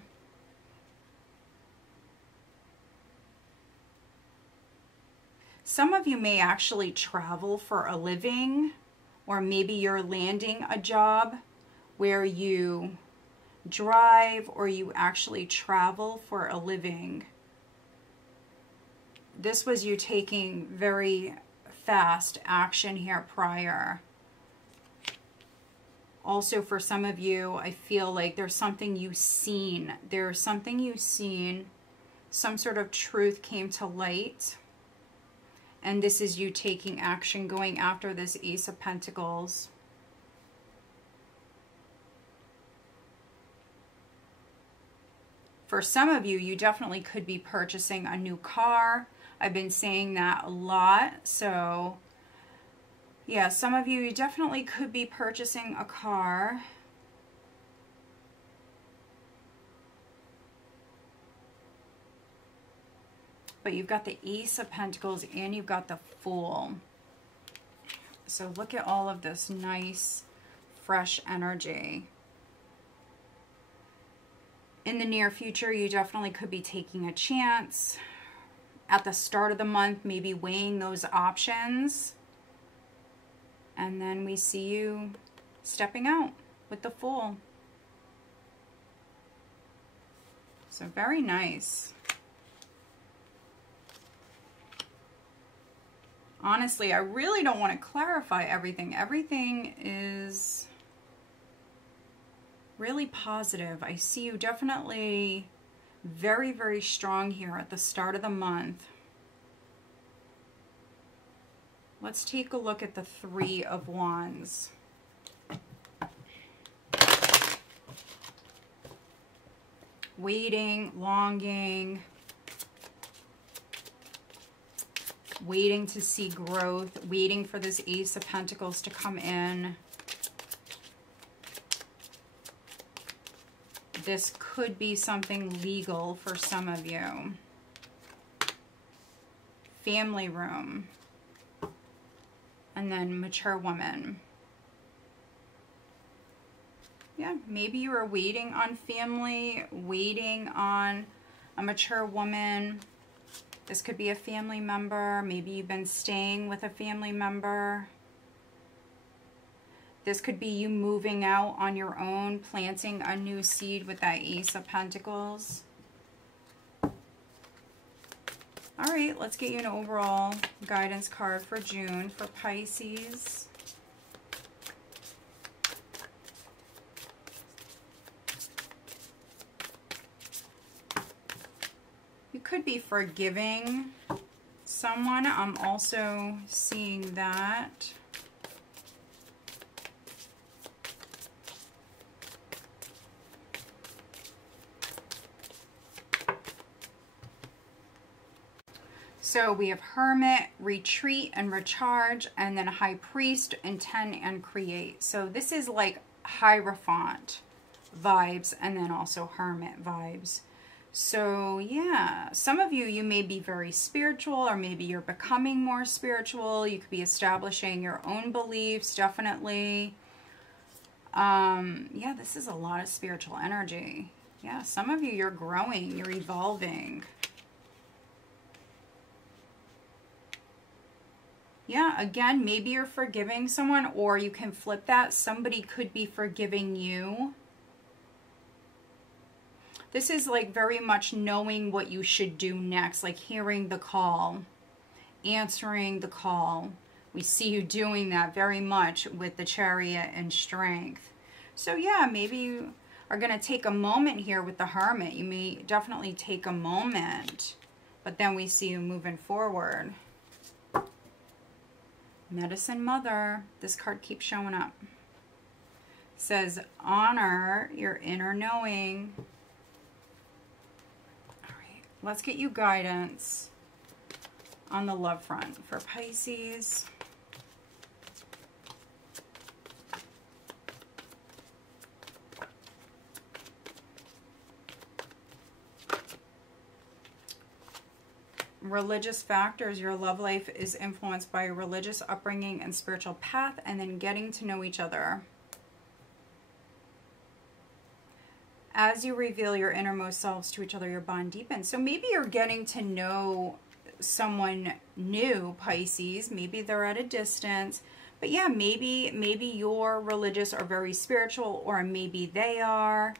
Some of you may actually travel for a living, or maybe you're landing a job where you drive or you actually travel for a living. This was you taking very fast action here prior. Also, for some of you, I feel like there's something you've seen. There's something you've seen. Some sort of truth came to light. And this is you taking action, going after this Ace of Pentacles. For some of you, you definitely could be purchasing a new car. I've been saying that a lot. So, yeah, some of you definitely could be purchasing a car. But you've got the Ace of Pentacles and you've got the Fool. So look at all of this nice, fresh energy. In the near future, you definitely could be taking a chance. At the start of the month, maybe weighing those options. And then we see you stepping out with the Fool. So very nice. Honestly, I really don't want to clarify everything. Everything is really positive. I see you definitely very, very strong here at the start of the month. Let's take a look at the 3 of Wands. Waiting, longing, waiting to see growth, waiting for this Ace of Pentacles to come in. This could be something legal for some of you. Family room. And then mature woman. Yeah, maybe you are waiting on family, waiting on a mature woman. This could be a family member. Maybe you've been staying with a family member. This could be you moving out on your own, planting a new seed with that Ace of Pentacles. All right, let's get you an overall guidance card for June for Pisces. You could be forgiving someone. I'm also seeing that. So we have Hermit, Retreat and Recharge, and then High Priest, Intend and Create. So this is like Hierophant vibes and then also Hermit vibes. So yeah, some of you may be very spiritual, or maybe you're becoming more spiritual. You could be establishing your own beliefs, definitely. Yeah, this is a lot of spiritual energy. Yeah, some of you, you're growing, you're evolving. Yeah, again, maybe you're forgiving someone, or you can flip that. Somebody could be forgiving you. This is like very much knowing what you should do next, like hearing the call, answering the call. We see you doing that very much with the Chariot and Strength. So yeah, maybe you are going to take a moment here with the Hermit. You may definitely take a moment, but then we see you moving forward. Medicine Mother. This card keeps showing up. It says, honor your inner knowing. Let's get you guidance on the love front for Pisces. Religious factors. Your love life is influenced by a religious upbringing and spiritual path, and then getting to know each other. As you reveal your innermost selves to each other, your bond deepens. So maybe you're getting to know someone new, Pisces. Maybe they're at a distance. But yeah, maybe you're religious or very spiritual, or maybe they are.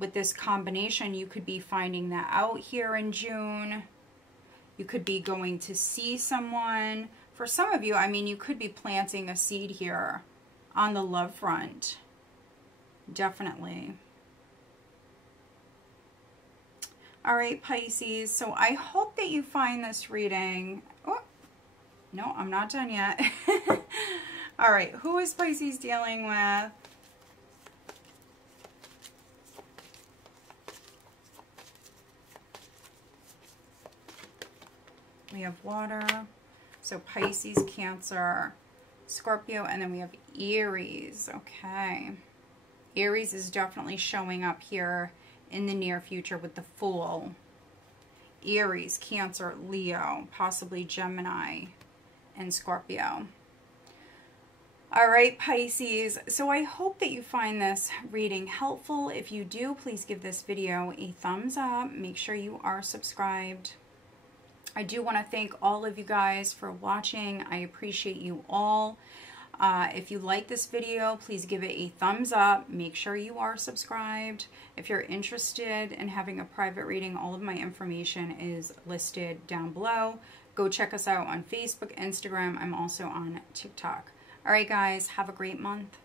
With this combination, you could be finding that out here in June. You could be going to see someone. For some of you, I mean, you could be planting a seed here on the love front. Definitely. All right, Pisces, so I hope that you find this reading. Oh, no, I'm not done yet. All right, who is Pisces dealing with? We have water, so Pisces, Cancer, Scorpio, and then we have Aries. Okay. Aries is definitely showing up here in the near future with the Fool. Aries, Cancer, Leo, possibly Gemini, and Scorpio. All right, Pisces. So I hope that you find this reading helpful. If you do, please give this video a thumbs up. Make sure you are subscribed. I do want to thank all of you guys for watching. I appreciate you all. If you like this video, please give it a thumbs up. Make sure you are subscribed. If you're interested in having a private reading, all of my information is listed down below. Go check us out on Facebook, Instagram. I'm also on TikTok. All right, guys, have a great month.